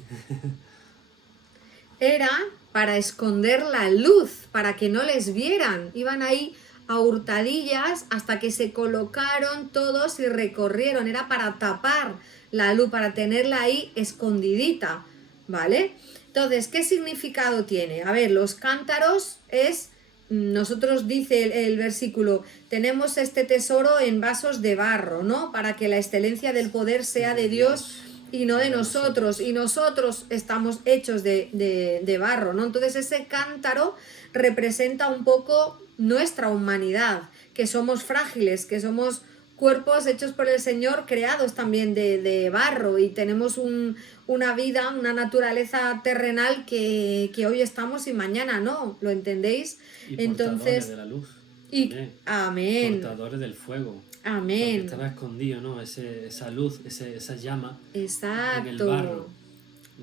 Era para esconder la luz, para que no les vieran. Iban ahí a hurtadillas hasta que se colocaron todos y recorrieron. Era para tapar la luz, para tenerla ahí escondidita, ¿vale? Entonces, ¿qué significado tiene? A ver, los cántaros nosotros dice el versículo, tenemos este tesoro en vasos de barro, ¿no? Para que la excelencia del poder sea de Dios y no de nosotros. Y nosotros estamos hechos de barro, ¿no? Entonces ese cántaro representa un poco nuestra humanidad, que somos frágiles, que somos cuerpos hechos por el Señor, creados también de barro, y tenemos una vida, una naturaleza terrenal que hoy estamos y mañana no, ¿lo entendéis? Y Entonces, portadores de la luz. Y, amén. Portadores del fuego. Amén. Porque estaba escondido, ¿no? Esa luz, esa llama. Exacto. En el barro.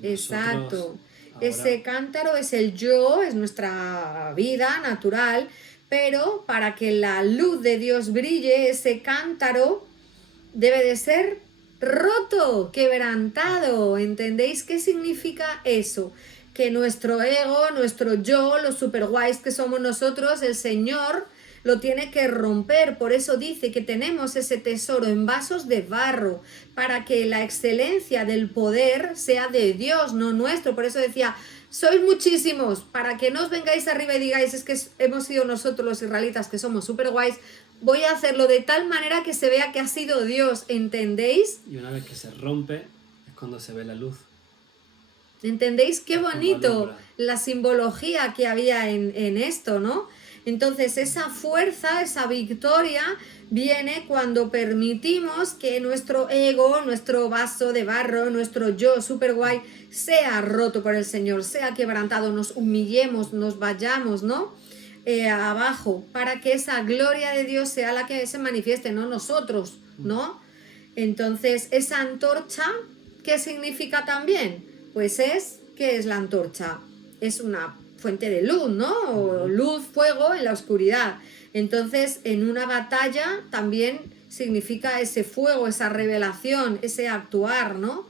Exacto. Ahora... Ese cántaro es el yo, es nuestra vida natural, pero para que la luz de Dios brille, ese cántaro debe de ser roto, quebrantado. ¿Entendéis qué significa eso? Que nuestro ego, nuestro yo, los super guays que somos nosotros, el Señor lo tiene que romper. Por eso dice que tenemos ese tesoro en vasos de barro, para que la excelencia del poder sea de Dios, no nuestro. Por eso decía, sois muchísimos, para que no os vengáis arriba y digáis, es que hemos sido nosotros los israelitas que somos super guays. Voy a hacerlo de tal manera que se vea que ha sido Dios, ¿entendéis? Y una vez que se rompe, es cuando se ve la luz. ¿Entendéis? Qué bonito la simbología que había en esto, ¿no? Entonces esa fuerza, esa victoria viene cuando permitimos que nuestro ego, nuestro vaso de barro, nuestro yo super guay sea roto por el Señor, sea quebrantado, nos humillemos, nos vayamos, ¿no? Abajo, para que esa gloria de Dios sea la que se manifieste, no nosotros, ¿no? Entonces esa antorcha, ¿qué significa también? Pues ¿qué es la antorcha? Es una fuente de luz, ¿no? O luz, fuego en la oscuridad. Entonces, en una batalla también significa ese fuego, esa revelación, ese actuar, ¿no?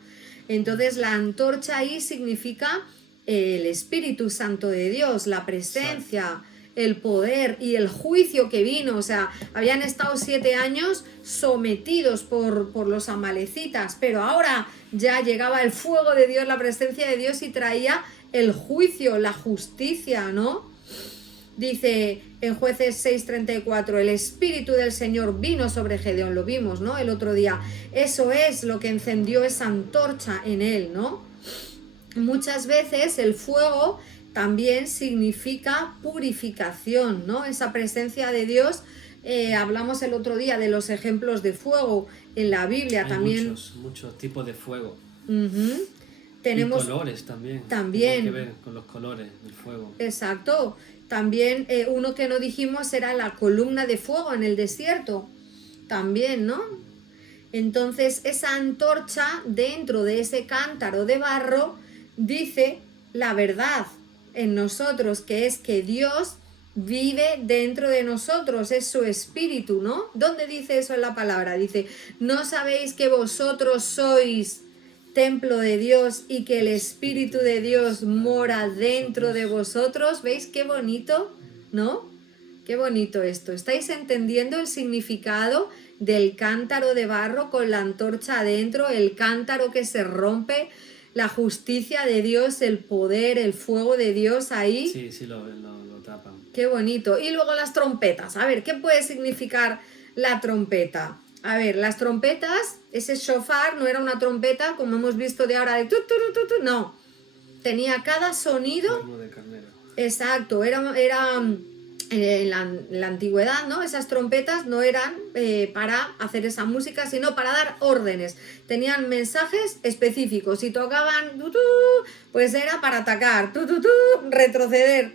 Entonces, la antorcha ahí significa el Espíritu Santo de Dios, la presencia, el poder y el juicio que vino. O sea, habían estado 7 años sometidos por los amalecitas, pero ahora ya llegaba el fuego de Dios, la presencia de Dios, y traía el juicio, la justicia, ¿no? Dice en Jueces 6:34, el Espíritu del Señor vino sobre Gedeón, lo vimos, ¿no? El otro día. Eso es lo que encendió esa antorcha en él, ¿no? Muchas veces el fuego también significa purificación, ¿no? Esa presencia de Dios. Hablamos el otro día de los ejemplos de fuego en la Biblia. Hay también. Muchos tipos de fuego. Tenemos, y colores también. Tiene que ver con los colores del fuego. Exacto. También uno que no dijimos era la columna de fuego en el desierto. También, ¿no? Entonces esa antorcha dentro de ese cántaro de barro dice la verdad en nosotros, que es que Dios vive dentro de nosotros, es su espíritu, ¿no? ¿Dónde dice eso en la palabra? Dice, ¿no sabéis que vosotros sois templo de Dios y que el Espíritu de Dios mora dentro de vosotros? ¿Veis qué bonito? ¿No? Qué bonito esto. ¿Estáis entendiendo el significado del cántaro de barro con la antorcha adentro? El cántaro que se rompe, la justicia de Dios, el poder, el fuego de Dios ahí. Sí, lo tapan. Qué bonito. Y luego las trompetas. A ver, ¿qué puede significar la trompeta? A ver, las trompetas, ese shofar no era una trompeta como hemos visto de ahora de tu, no. Tenía cada sonido. Cuerno de carnero. Exacto, era en la antigüedad, ¿no? Esas trompetas no eran para hacer esa música, sino para dar órdenes. Tenían mensajes específicos. Si tocaban, pues era para atacar, retroceder.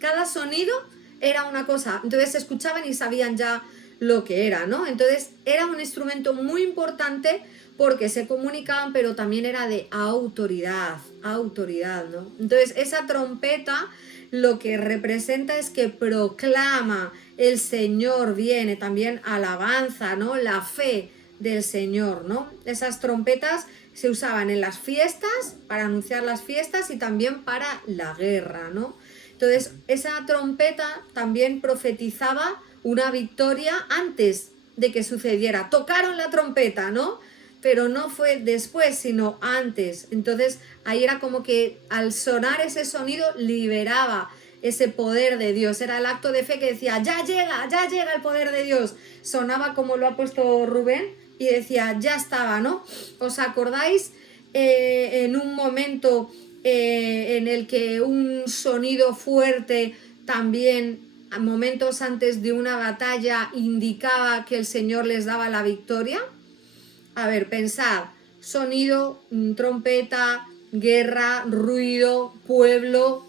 Cada sonido era una cosa. Entonces se escuchaban y sabían ya lo que era, ¿no? Entonces era un instrumento muy importante porque se comunicaban, pero también era de autoridad, ¿no? Entonces esa trompeta lo que representa es que proclama el Señor viene, también alabanza, ¿no? La fe del Señor, ¿no? Esas trompetas se usaban en las fiestas, para anunciar las fiestas y también para la guerra, ¿no? Entonces esa trompeta también profetizaba una victoria antes de que sucediera. Tocaron la trompeta, ¿no? pero no fue después, sino antes. Entonces ahí era como que al sonar ese sonido liberaba ese poder de Dios. Era el acto de fe que decía, ya llega el poder de Dios. Sonaba como lo ha puesto Rubén y decía, ya estaba, ¿no? ¿Os acordáis en un momento en el que un sonido fuerte también, a momentos antes de una batalla, indicaba que el Señor les daba la victoria? A ver, pensad, sonido, trompeta, guerra, ruido, pueblo.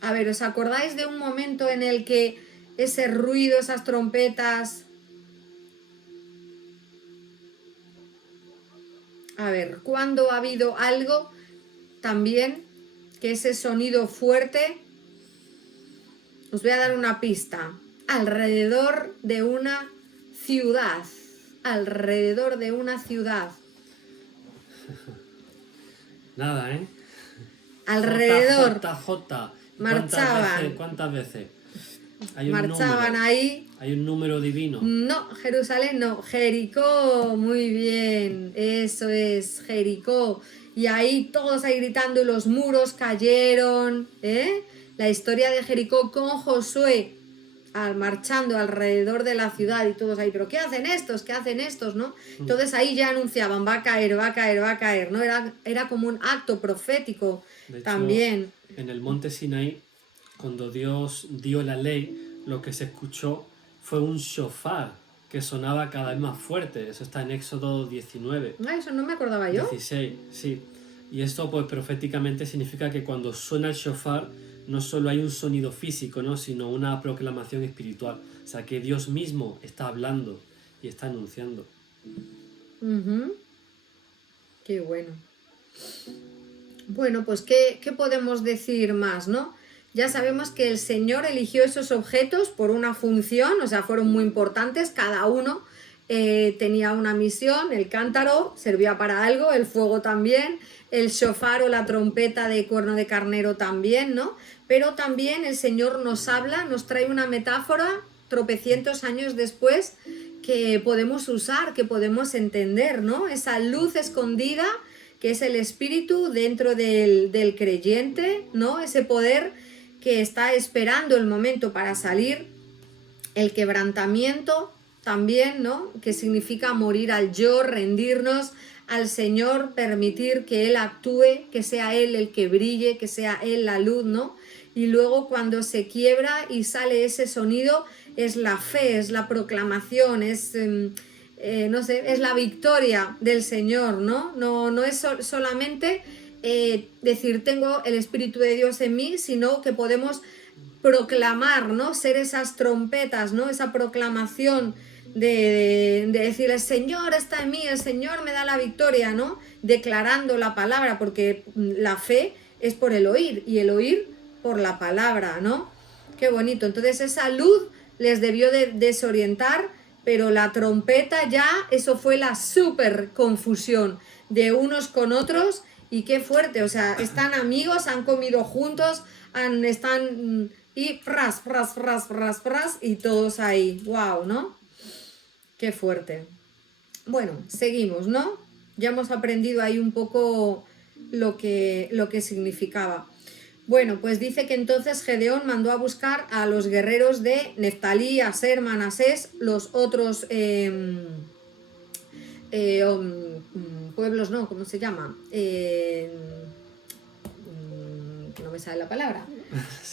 A ver, ¿os acordáis de un momento en el que ese ruido, esas trompetas? A ver, ¿cuándo ha habido algo también que ese sonido fuerte? Os voy a dar una pista. Alrededor de una ciudad. Alrededor de una ciudad. Nada, ¿eh? Alrededor. JJ. Marchaban. ¿Cuántas veces? Hay un Marchaban número. ahí. Hay un número divino. No, Jerusalén no. Jericó. Muy bien. Eso es, Jericó. Y ahí todos ahí gritando y los muros cayeron. La historia de Jericó con Josué marchando alrededor de la ciudad y todos ahí, pero ¿qué hacen estos? ¿Qué hacen estos? ¿No? Entonces ahí ya anunciaban, va a caer, va a caer, va a caer, ¿no? Era como un acto profético De hecho, también. En el monte Sinaí, cuando Dios dio la ley, lo que se escuchó fue un shofar que sonaba cada vez más fuerte. Eso está en Éxodo 19. Eso no me acordaba yo. 16, sí. Y esto pues proféticamente significa que cuando suena el shofar no solo hay un sonido físico, ¿no? Sino una proclamación espiritual. O sea, que Dios mismo está hablando y está anunciando. Qué bueno. Bueno, pues ¿qué podemos decir más, no? Ya sabemos que el Señor eligió esos objetos por una función, o sea, fueron muy importantes, cada uno tenía una misión. El cántaro servía para algo, el fuego también, el shofar o la trompeta de cuerno de carnero también, ¿no? Pero también el Señor nos habla, nos trae una metáfora tropecientos años después que podemos usar, que podemos entender, ¿no? Esa luz escondida que es el espíritu dentro del creyente, ¿no? Ese poder que está esperando el momento para salir, el quebrantamiento también, ¿no? Que significa morir al yo, rendirnos al Señor, permitir que Él actúe, que sea Él el que brille, que sea Él la luz, ¿no? Y luego cuando se quiebra y sale ese sonido, es la fe, es la proclamación, es, no sé, es la victoria del Señor, ¿no? No es solamente decir tengo el Espíritu de Dios en mí, sino que podemos proclamar, ¿no? Ser esas trompetas, ¿no? Esa proclamación de decir el Señor está en mí, el Señor me da la victoria, ¿no? Declarando la palabra, porque la fe es por el oír y el oír por la palabra, ¿no? Qué bonito. Entonces esa luz les debió de desorientar, pero la trompeta ya, eso fue la súper confusión de unos con otros. Y qué fuerte, o sea, están amigos, han comido juntos, están y fras, y todos ahí, wow, ¿no? Qué fuerte. Bueno, seguimos, ¿no? Ya hemos aprendido ahí un poco lo que significaba. Bueno, pues dice que entonces Gedeón mandó a buscar a los guerreros de Neftalí, Aser, Manasés, los otros pueblos, ¿no? ¿Cómo se llama? No me sale la palabra.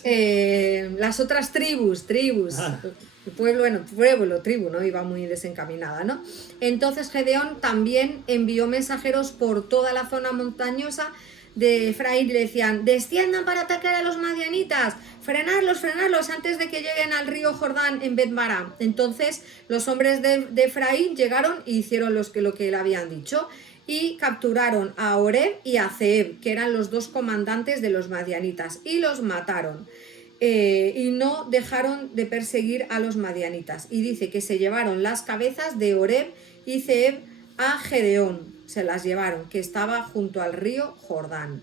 Las otras tribus. El pueblo, bueno, tribu, ¿no? Iba muy desencaminada, ¿no? Entonces Gedeón también envió mensajeros por toda la zona montañosa de Efraín y le decían, desciendan para atacar a los madianitas, frenarlos antes de que lleguen al río Jordán en Bet-Bará. Entonces los hombres de Efraín llegaron y hicieron lo que le habían dicho y capturaron a Oreb y a Zeeb, que eran los dos comandantes de los madianitas, y los mataron. Y no dejaron de perseguir a los madianitas. Y dice que se llevaron las cabezas de Oreb y Zeeb a Gedeón. Se las llevaron, que estaba junto al río Jordán.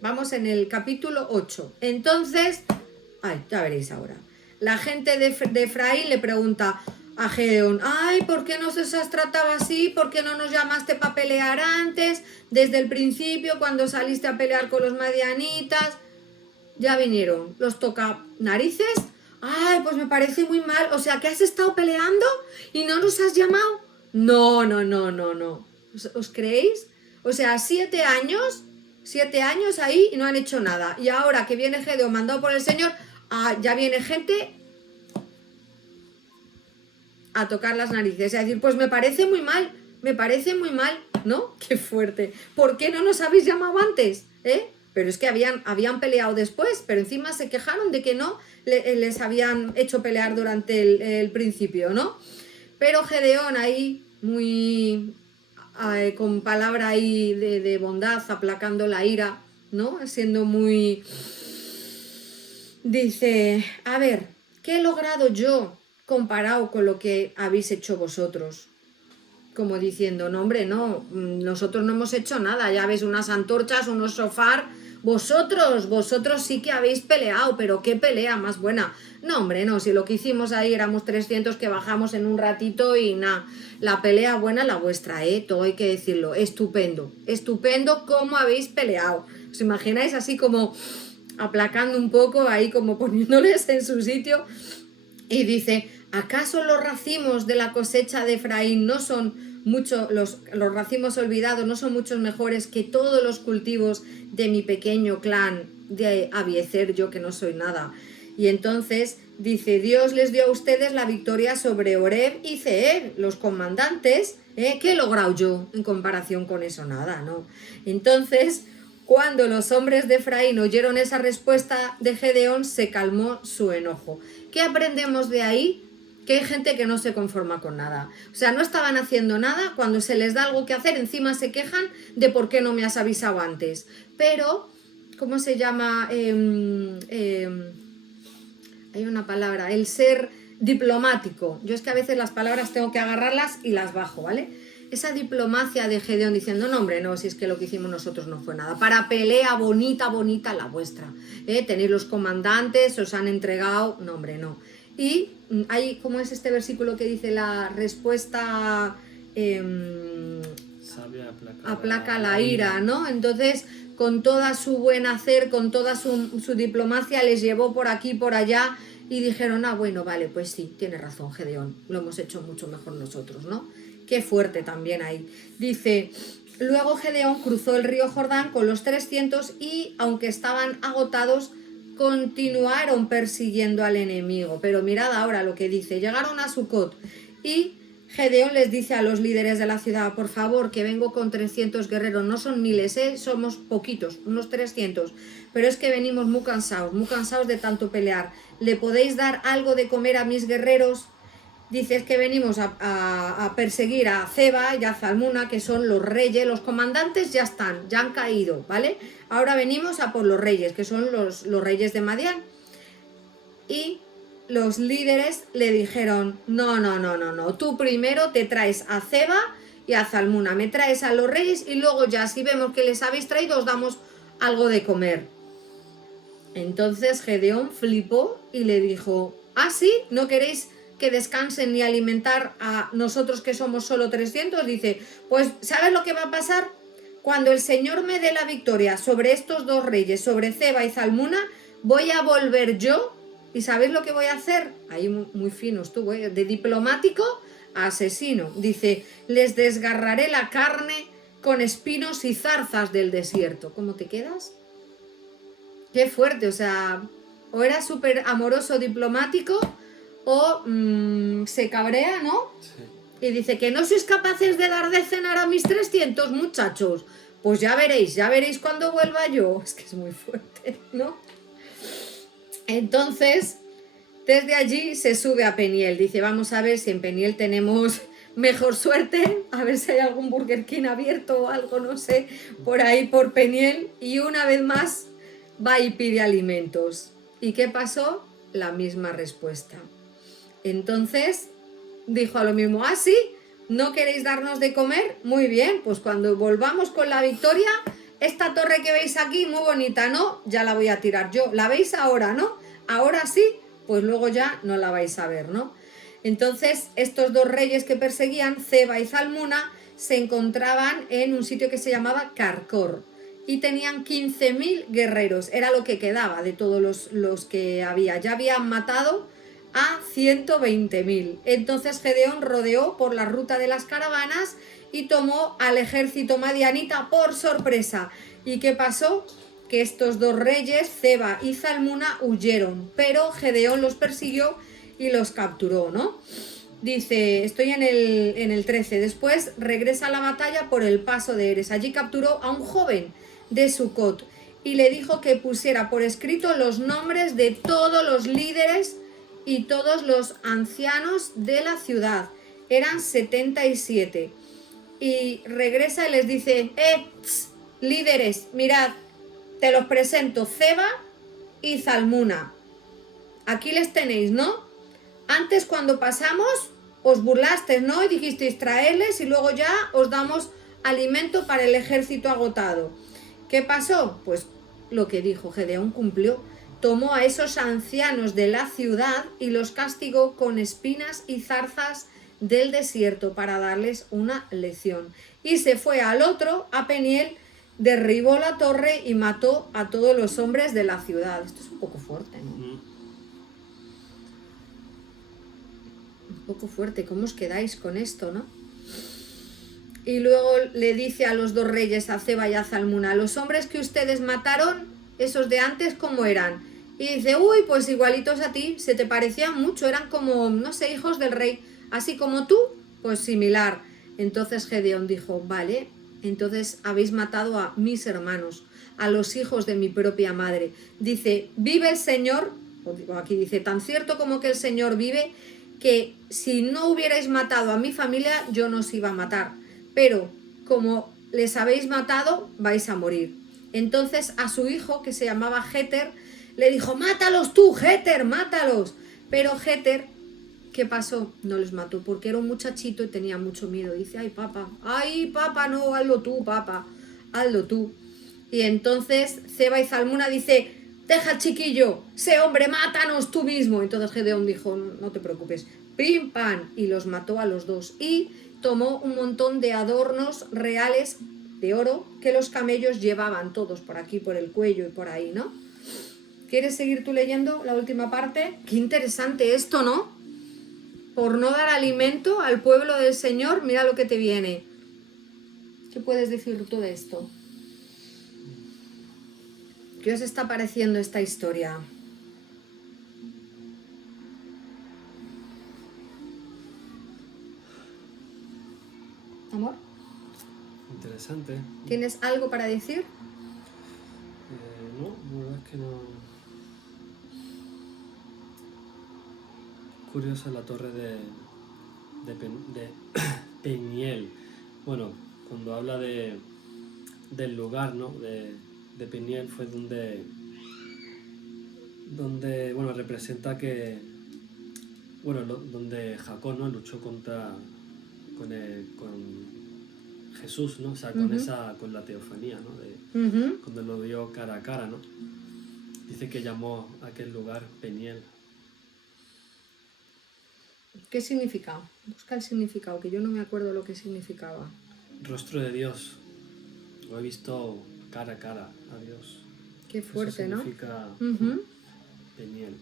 Vamos en el capítulo 8. Entonces, ya veréis ahora. La gente de Efraín le pregunta, a Gedeón, ay, ¿por qué nos has tratado así? ¿Por qué no nos llamaste para pelear antes? Desde el principio, cuando saliste a pelear con los madianitas, ya vinieron, los toca narices. Ay, pues me parece muy mal. O sea, ¿que has estado peleando y no nos has llamado? No, no, no, no, no. ¿Os creéis? O sea, 7 años ahí y no han hecho nada. Y ahora que viene Gedeón mandado por el Señor, ya viene gente a tocar las narices y a decir, pues me parece muy mal, ¿no? Qué fuerte. ¿Por qué no nos habéis llamado antes? Pero es que habían peleado después, pero encima se quejaron de que no les habían hecho pelear durante el principio, ¿no? Pero Gedeón ahí, muy con palabra ahí de bondad, aplacando la ira, ¿no? Siendo muy... Dice, a ver, ¿qué he logrado yo comparado con lo que habéis hecho vosotros? Como diciendo, no hombre, no, nosotros no hemos hecho nada, ya ves, unas antorchas, unos sofás, vosotros sí que habéis peleado, pero qué pelea más buena. No hombre, no, si lo que hicimos ahí éramos 300 que bajamos en un ratito y nada, la pelea buena la vuestra, todo hay que decirlo, estupendo cómo habéis peleado. ¿Os imagináis así como aplacando un poco, ahí como poniéndoles en su sitio? Y dice, ¿acaso los racimos de la cosecha de Efraín no son mucho, los racimos olvidados no son muchos mejores que todos los cultivos de mi pequeño clan de Abiezer, yo que no soy nada? Y entonces dice, Dios les dio a ustedes la victoria sobre Oreb y Zeeb, los comandantes. ¿Qué he logrado yo en comparación con eso? Nada, ¿no? Entonces, cuando los hombres de Efraín oyeron esa respuesta de Gedeón, se calmó su enojo. ¿Qué aprendemos de ahí? Que hay gente que no se conforma con nada. O sea, no estaban haciendo nada, cuando se les da algo que hacer, encima se quejan de por qué no me has avisado antes. Pero, ¿cómo se llama? Hay una palabra, el ser diplomático. Yo es que a veces las palabras tengo que agarrarlas y las bajo, ¿vale? Esa diplomacia de Gedeón diciendo, no hombre, no, si es que lo que hicimos nosotros no fue nada. Para pelea bonita la vuestra. Tenéis los comandantes, os han entregado, no hombre, no. Y hay, ¿cómo es este versículo que dice la respuesta? Sabia aplaca la ira, ¿no? Entonces, con toda su buen hacer, con toda su diplomacia, les llevó por aquí, por allá, y dijeron, bueno, vale, pues sí, tiene razón Gedeón, lo hemos hecho mucho mejor nosotros, ¿no? Qué fuerte también ahí. Dice, luego Gedeón cruzó el río Jordán con los 300 y, aunque estaban agotados, continuaron persiguiendo al enemigo. Pero mirad ahora lo que dice, llegaron a Sucot y Gedeón les dice a los líderes de la ciudad, por favor, que vengo con 300 guerreros, no son miles, somos poquitos, unos 300, pero es que venimos muy cansados de tanto pelear. ¿Le podéis dar algo de comer a mis guerreros? Dice, es que venimos a perseguir a Zeba y a Zalmuna, que son los reyes, los comandantes ya han caído, ¿vale? Ahora venimos a por los reyes, que son los reyes de Madián. Y los líderes le dijeron, no, tú primero te traes a Zeba y a Zalmuna, me traes a los reyes y luego ya si vemos que les habéis traído os damos algo de comer. Entonces Gedeón flipó y le dijo, ¿sí? ¿No queréis que descansen ni alimentar a nosotros que somos solo 300? Dice, pues ¿sabes lo que va a pasar? Cuando el Señor me dé la victoria sobre estos dos reyes, sobre Zeba y Zalmuna, voy a volver yo. ¿Y sabéis lo que voy a hacer? Ahí muy fino estuvo, de diplomático a asesino. Dice, les desgarraré la carne con espinos y zarzas del desierto. ¿Cómo te quedas? Qué fuerte, o sea, o era súper amoroso diplomático o se cabrea, ¿no? Sí. Y dice que no sois capaces de dar de cenar a mis 300 muchachos. Pues ya veréis cuando vuelva yo. Es que es muy fuerte, ¿no? Entonces, desde allí se sube a Peniel. Dice, vamos a ver si en Peniel tenemos mejor suerte. A ver si hay algún Burger King abierto o algo, no sé, por ahí por Peniel. Y una vez más va y pide alimentos. ¿Y qué pasó? La misma respuesta. Entonces dijo a lo mismo, sí, ¿no queréis darnos de comer? Muy bien, pues cuando volvamos con la victoria, esta torre que veis aquí, muy bonita, ¿no? Ya la voy a tirar yo. ¿La veis ahora, no? Ahora sí, pues luego ya no la vais a ver, ¿no? Entonces, estos dos reyes que perseguían, Zeba y Zalmuna, se encontraban en un sitio que se llamaba Karkor y tenían 15.000 guerreros, era lo que quedaba de todos los que había. Ya habían matado a 120.000. Entonces Gedeón rodeó por la ruta de las caravanas y tomó al ejército madianita por sorpresa. ¿Y qué pasó? Que estos dos reyes, Zeba y Zalmuna, huyeron, pero Gedeón los persiguió y los capturó, ¿no? Dice, estoy en el 13. Después regresa a la batalla por el paso de Eres. Allí capturó a un joven de Sucot y le dijo que pusiera por escrito los nombres de todos los líderes y todos los ancianos de la ciudad. Eran 77. Y regresa y les dice, líderes, mirad, te los presento, Zeba y Zalmuna. Aquí les tenéis, ¿no? Antes cuando pasamos os burlasteis, ¿no? Y dijisteis traerles y luego ya os damos alimento para el ejército agotado. ¿Qué pasó? Pues lo que dijo Gedeón cumplió. Tomó a esos ancianos de la ciudad y los castigó con espinas y zarzas del desierto para darles una lección. Y se fue al otro, a Peniel, derribó la torre y mató a todos los hombres de la ciudad. Esto es un poco fuerte, ¿no? Un poco fuerte. ¿Cómo os quedáis con esto, no? Y luego le dice a los dos reyes, a Zeba y a Zalmuna, los hombres que ustedes mataron, esos de antes, ¿cómo eran? Y dice, uy, pues igualitos a ti, se te parecían mucho, eran como, no sé, hijos del rey, así como tú, pues similar. Entonces Gedeón dijo, vale, entonces habéis matado a mis hermanos, a los hijos de mi propia madre. Dice, vive el Señor, o aquí dice, tan cierto como que el Señor vive, que si no hubierais matado a mi familia, yo no os iba a matar. Pero como les habéis matado, vais a morir. Entonces a su hijo, que se llamaba Jeter, le dijo, mátalos tú, Jeter, mátalos. Pero Jeter, ¿qué pasó? No les mató, porque era un muchachito y tenía mucho miedo. Dice, ay papá, no, hazlo tú, papá, hazlo tú. Y entonces Zeba y Zalmuna dice, deja al chiquillo, sé hombre, mátanos tú mismo. Entonces Gedeón dijo, no te preocupes, pim, pam, y los mató a los dos. Y tomó un montón de adornos reales de oro que los camellos llevaban todos por aquí, por el cuello y por ahí, ¿no? ¿Quieres seguir tú leyendo la última parte? Qué interesante esto, ¿no? Por no dar alimento al pueblo del Señor, mira lo que te viene. ¿Qué puedes decir tú de esto? ¿Qué os está pareciendo esta historia? Amor, Interesante. ¿tienes algo para decir? No, la verdad es que no. Curiosa la torre de Peniel. Bueno, cuando habla del lugar, ¿no? De Peniel fue donde bueno, representa que, bueno, donde Jacob, ¿no? Luchó con Jesús, ¿no? O sea, con la teofanía, ¿no? Cuando lo vio cara a cara, ¿no? Dice que llamó a aquel lugar Peniel. ¿Qué significa? Busca el significado, que yo no me acuerdo lo que significaba. Rostro de Dios. Lo he visto cara a cara a Dios. Qué fuerte, eso ¿no? Significa Peniel.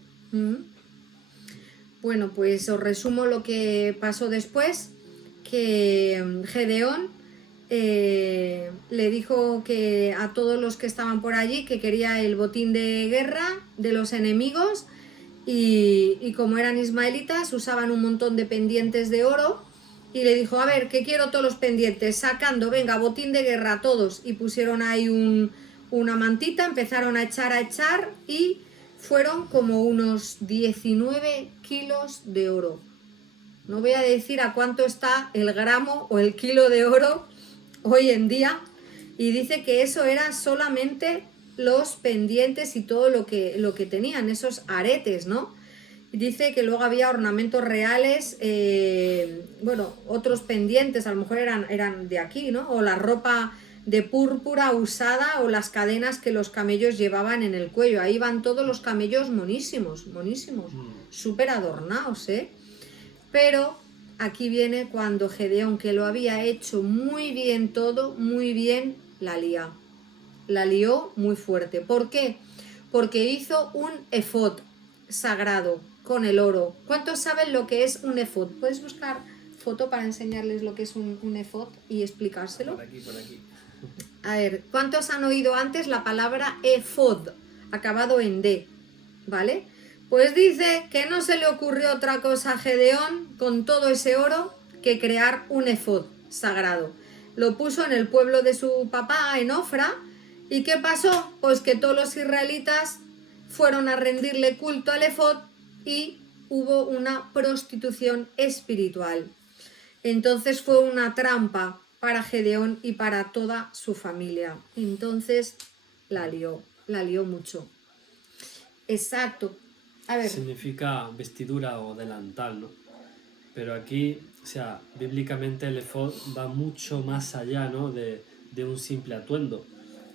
Bueno, pues os resumo lo que pasó después, que Gedeón le dijo que a todos los que estaban por allí que quería el botín de guerra de los enemigos y como eran ismaelitas usaban un montón de pendientes de oro y le dijo, a ver, que quiero todos los pendientes, sacando, venga, botín de guerra todos, y pusieron ahí una mantita, empezaron a echar y fueron como unos 19 kilos de oro. No voy a decir a cuánto está el gramo o el kilo de oro hoy en día, y dice que eso era solamente los pendientes y todo lo que tenían, esos aretes, ¿no? Dice que luego había ornamentos reales, bueno, otros pendientes, a lo mejor eran de aquí, ¿no? O la ropa de púrpura usada o las cadenas que los camellos llevaban en el cuello. Ahí van todos los camellos monísimos, súper adornados, ¿eh? Pero aquí viene cuando Gedeón, que lo había hecho muy bien todo, muy bien, la lía. La lió muy fuerte. ¿Por qué? Porque hizo un efod sagrado con el oro. ¿Cuántos saben lo que es un efod? ¿Puedes buscar foto para enseñarles lo que es un efod y explicárselo? Por aquí. A ver, ¿cuántos han oído antes la palabra efod, acabado en D? ¿Vale? Pues dice que no se le ocurrió otra cosa a Gedeón con todo ese oro que crear un efod sagrado. Lo puso en el pueblo de su papá, en Ofra. ¿Y qué pasó? Pues que todos los israelitas fueron a rendirle culto al efod y hubo una prostitución espiritual. Entonces fue una trampa para Gedeón y para toda su familia. Entonces la lió mucho. Exacto. A ver. Significa vestidura o delantal, ¿no? Pero aquí, o sea, bíblicamente el efod va mucho más allá, ¿no? de un simple atuendo.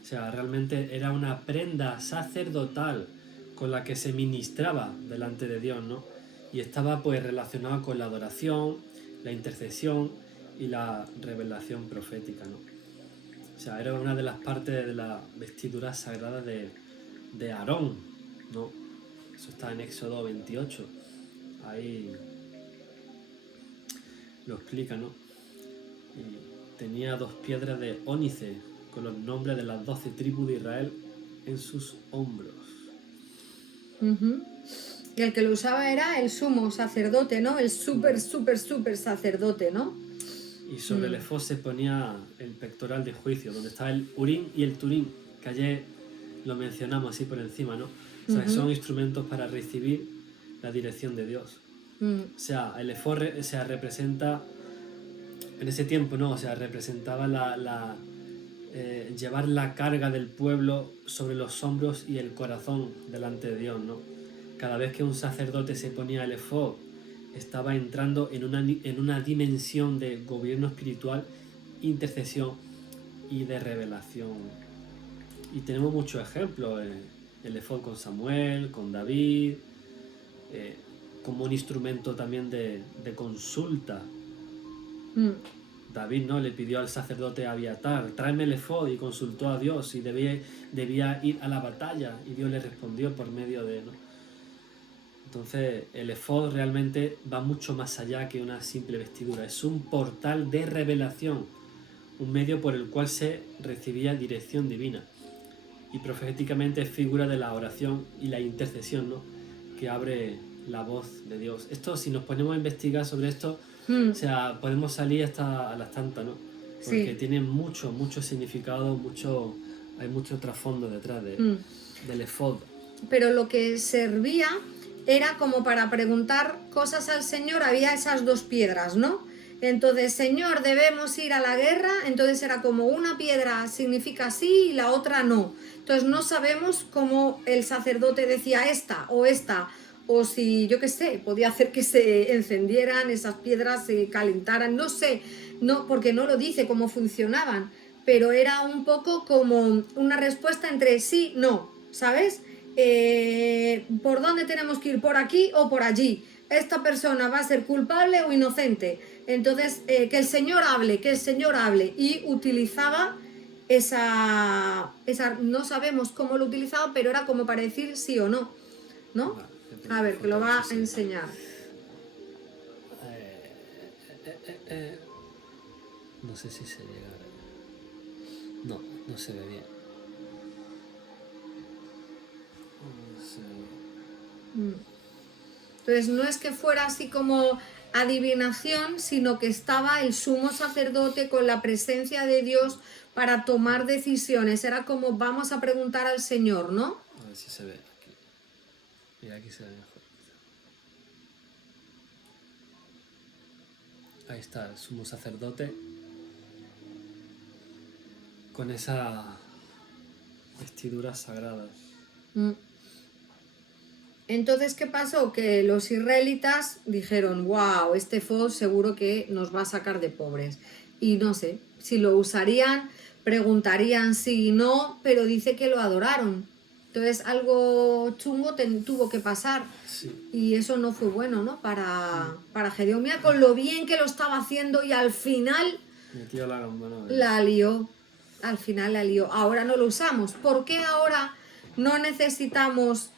O sea, realmente era una prenda sacerdotal con la que se ministraba delante de Dios, ¿no? Y estaba pues relacionado con la adoración, la intercesión y la revelación profética, ¿no? O sea, era una de las partes de la vestidura sagrada de Aarón, ¿no? Eso está en Éxodo 28. Ahí lo explica, ¿no? Y tenía 2 piedras de ónice con los nombres de las 12 tribus de Israel en sus hombros. Y el que lo usaba era el sumo sacerdote, ¿no? El súper sacerdote, ¿no? Y sobre el efod se ponía el pectoral de juicio, donde está el Urim y el Turim, que ayer lo mencionamos así por encima, ¿no? O sea, que son instrumentos para recibir la dirección de Dios. O sea, el efod representa, en ese tiempo, ¿no? O sea, representaba llevar la carga del pueblo sobre los hombros y el corazón delante de Dios, ¿no? Cada vez que un sacerdote se ponía el efod, estaba entrando en una dimensión de gobierno espiritual, intercesión y de revelación. Y tenemos muchos ejemplos, el efod con Samuel, con David, como un instrumento también de consulta. David, ¿no?, le pidió al sacerdote Abiatar, tráeme el efod, y consultó a Dios y debía ir a la batalla, y Dios le respondió por medio de, ¿no? Entonces el efod realmente va mucho más allá que una simple vestidura, es un portal de revelación, un medio por el cual se recibía dirección divina, y proféticamente es figura de la oración y la intercesión, ¿no?, que abre la voz de Dios. Esto, si nos ponemos a investigar sobre esto, o sea, podemos salir hasta a las tantas, ¿no? Porque tiene mucho significado, hay mucho trasfondo detrás del efod. Pero lo que servía era como para preguntar cosas al Señor. Había esas 2 piedras, ¿no? Entonces, Señor, debemos ir a la guerra. Entonces era como una piedra significa sí y la otra no. Entonces no sabemos cómo el sacerdote decía esta, o si, yo qué sé, podía hacer que se encendieran esas piedras, se calentaran, no sé, no, porque no lo dice cómo funcionaban, pero era un poco como una respuesta entre sí, no, ¿sabes? ¿Por dónde tenemos que ir? ¿Por aquí o por allí? ¿Esta persona va a ser culpable o inocente? Entonces, que el Señor hable, y utilizaba esa, no sabemos cómo lo utilizaba, pero era como para decir sí o no, ¿no? A ver, que lo va a enseñar. No sé si se llega a ver. No se ve bien. Entonces no es que fuera así como adivinación, sino que estaba el sumo sacerdote con la presencia de Dios para tomar decisiones. Era como vamos a preguntar al Señor, ¿no? A ver si se ve aquí. Mira, aquí se ve mejor. Ahí está el sumo sacerdote con esas vestiduras sagradas. Entonces, ¿qué pasó? Que los israelitas dijeron, wow, este efod seguro que nos va a sacar de pobres. Y no sé, si lo usarían, preguntarían sí y no, pero dice que lo adoraron. Entonces algo chungo tuvo que pasar. Sí. Y eso no fue bueno, ¿no? Para Gedeón. Mira con lo bien que lo estaba haciendo y al final Metió la gamba, la lió. Al final la lió. Ahora no lo usamos. ¿Por qué ahora no necesitamos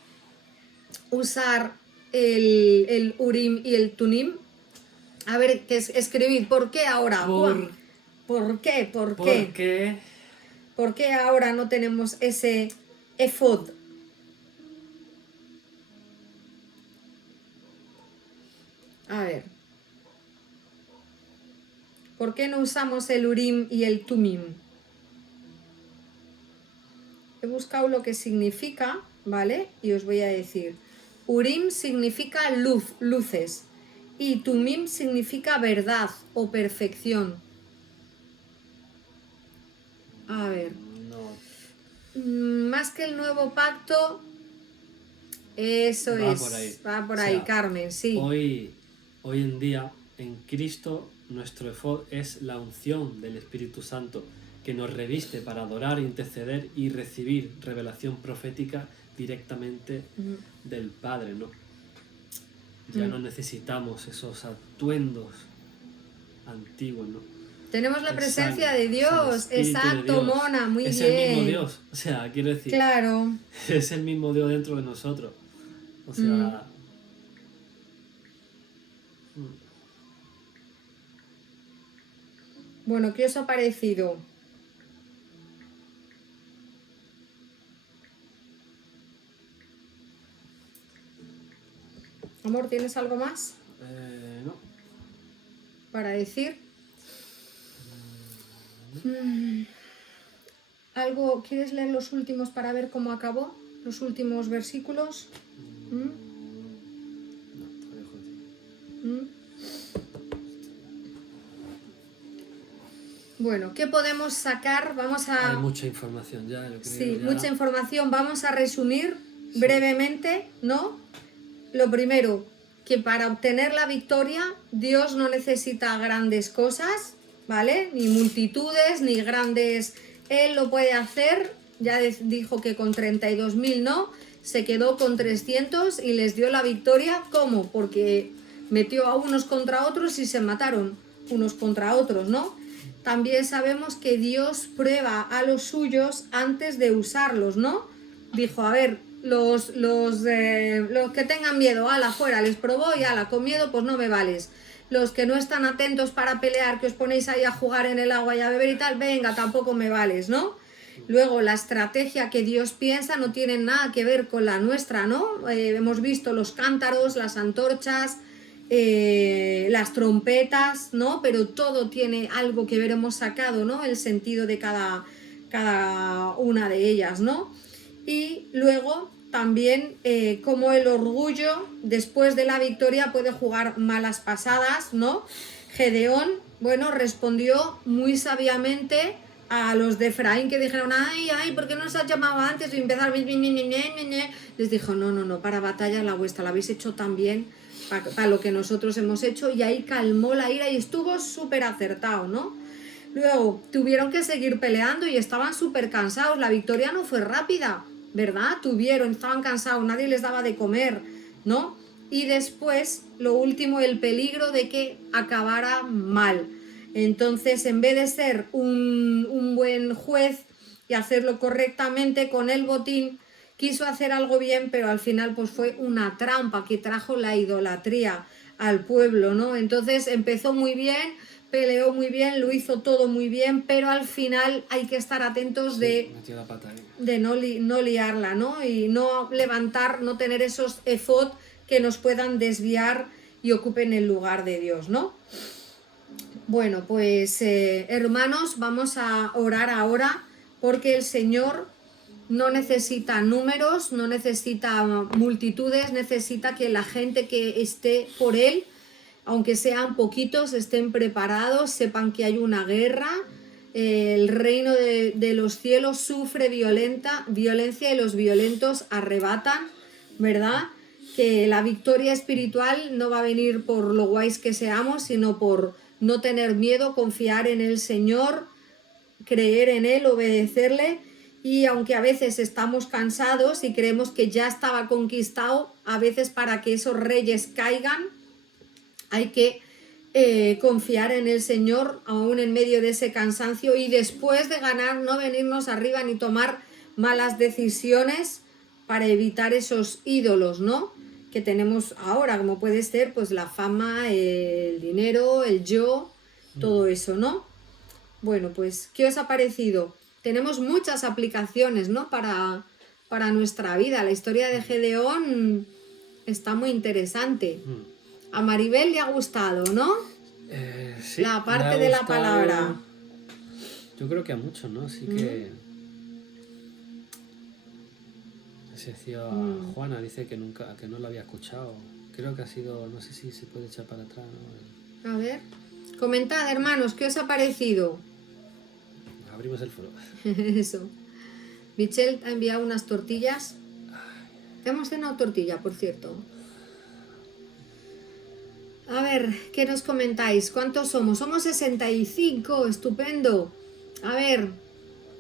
usar el Urim y el Tumim? A ver, que es escribir. ¿Por qué ahora, Juan? ¿Por qué? ¿Por qué? ¿Por qué? ¿Por qué ahora no tenemos ese efod? A ver. ¿Por qué no usamos el Urim y el Tumim? He buscado lo que significa, ¿vale? Y os voy a decir. Urim significa luz, luces. Y Tumim significa verdad o perfección. A ver. No. Más que el nuevo pacto, eso Va es. por ahí. Va por O ahí, sea, Carmen, sí. Hoy en día, en Cristo, nuestro efod es la unción del Espíritu Santo, que nos reviste para adorar, interceder y recibir revelación profética directamente del Padre, ¿no? Ya no necesitamos esos atuendos antiguos, ¿no? Tenemos la presencia de Es el Dios, Espíritu exacto, de Dios. Mona, muy es bien. Es el mismo Dios, o sea, quiero decir, claro. es el mismo Dios dentro de nosotros. O sea... Bueno, ¿qué os ha parecido? Amor, ¿tienes algo más No. para decir? ¿Algo? ¿Quieres leer los últimos para ver cómo acabó? Los últimos versículos. No, te dejo a ti. Bueno, ¿qué podemos sacar? Vamos a... Hay mucha información ya, yo creo. Sí, ya. mucha información. Vamos a resumir brevemente, ¿no? Lo primero, que para obtener la victoria, Dios no necesita grandes cosas, ¿vale? Ni multitudes, ni grandes... Él lo puede hacer, ya dijo que con 32.000 no, se quedó con 300 y les dio la victoria. ¿Cómo? Porque metió a unos contra otros y se mataron unos contra otros, ¿no? También sabemos que Dios prueba a los suyos antes de usarlos, ¿no? Dijo, a ver, los que tengan miedo, ala, fuera, les probó y ala, con miedo pues no me vales. Los que no están atentos para pelear, que os ponéis ahí a jugar en el agua y a beber y tal, venga, tampoco me vales, ¿no? Luego, la estrategia que Dios piensa no tiene nada que ver con la nuestra, ¿no? Hemos visto los cántaros, las antorchas, las trompetas, ¿no? Pero todo tiene algo que ver, hemos sacado, ¿no? El sentido de cada una de ellas, ¿no? Y luego también cómo el orgullo después de la victoria puede jugar malas pasadas, ¿no? Gedeón, bueno, respondió muy sabiamente a los de Efraín que dijeron, ay, ¿por qué no nos has llamado antes? Y empezar, les dijo, no, para batalla la vuestra, la habéis hecho tan bien para lo que nosotros hemos hecho, y ahí calmó la ira y estuvo súper acertado, ¿no? Luego tuvieron que seguir peleando y estaban súper cansados, la victoria no fue rápida, ¿verdad? Estaban cansados, nadie les daba de comer, ¿no? Y después, lo último, el peligro de que acabara mal. Entonces, en vez de ser un buen juez y hacerlo correctamente con el botín, quiso hacer algo bien, pero al final pues fue una trampa que trajo la idolatría al pueblo, ¿no? Entonces empezó muy bien, peleó muy bien, lo hizo todo muy bien, pero al final hay que estar atentos de no liarla, ¿no? Y no levantar, no tener esos efod que nos puedan desviar y ocupen el lugar de Dios, ¿no? Bueno, pues hermanos, vamos a orar ahora porque el Señor no necesita números, no necesita multitudes, necesita que la gente que esté por Él, aunque sean poquitos, estén preparados, sepan que hay una guerra. El reino de los cielos sufre violencia y los violentos arrebatan, ¿verdad? Que la victoria espiritual no va a venir por lo guays que seamos, sino por no tener miedo, confiar en el Señor, creer en Él, obedecerle Y aunque a veces estamos cansados y creemos que ya estaba conquistado, a veces para que esos reyes caigan hay que confiar en el Señor aún en medio de ese cansancio, y después de ganar no venirnos arriba ni tomar malas decisiones para evitar esos ídolos, ¿no?, que tenemos ahora, como puede ser pues la fama, el dinero, el yo, todo eso, ¿no? Bueno, pues, ¿qué os ha parecido? Tenemos muchas aplicaciones, ¿no?, para nuestra vida. La historia de Gedeón está muy interesante. A Maribel le ha gustado, ¿no? Sí, La parte me ha de la gustado. palabra. Yo creo que a muchos, ¿no? Así que... Se decía Juana, dice que nunca, que no lo había escuchado. Creo que ha sido, no sé si se puede echar para atrás, ¿no? A ver, comentad, hermanos, ¿qué os ha parecido? Abrimos el foro. Eso. Michelle ha enviado unas tortillas. Hemos cenado tortilla, por cierto. A ver, ¿qué nos comentáis? ¿Cuántos somos? Somos 65, estupendo. A ver,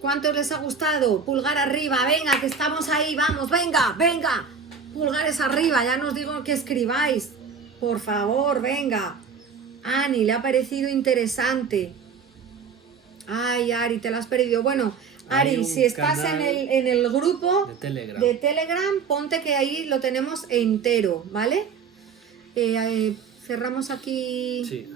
¿cuántos les ha gustado? Pulgar arriba, venga, que estamos ahí, vamos, venga, venga. Pulgares arriba, ya nos digo que escribáis. Por favor, venga. Ani, le ha parecido interesante. Ay, Ari, te la has perdido. Bueno, Ari, si estás en el grupo de Telegram, ponte que ahí lo tenemos entero, ¿vale? Cerramos aquí. Sí.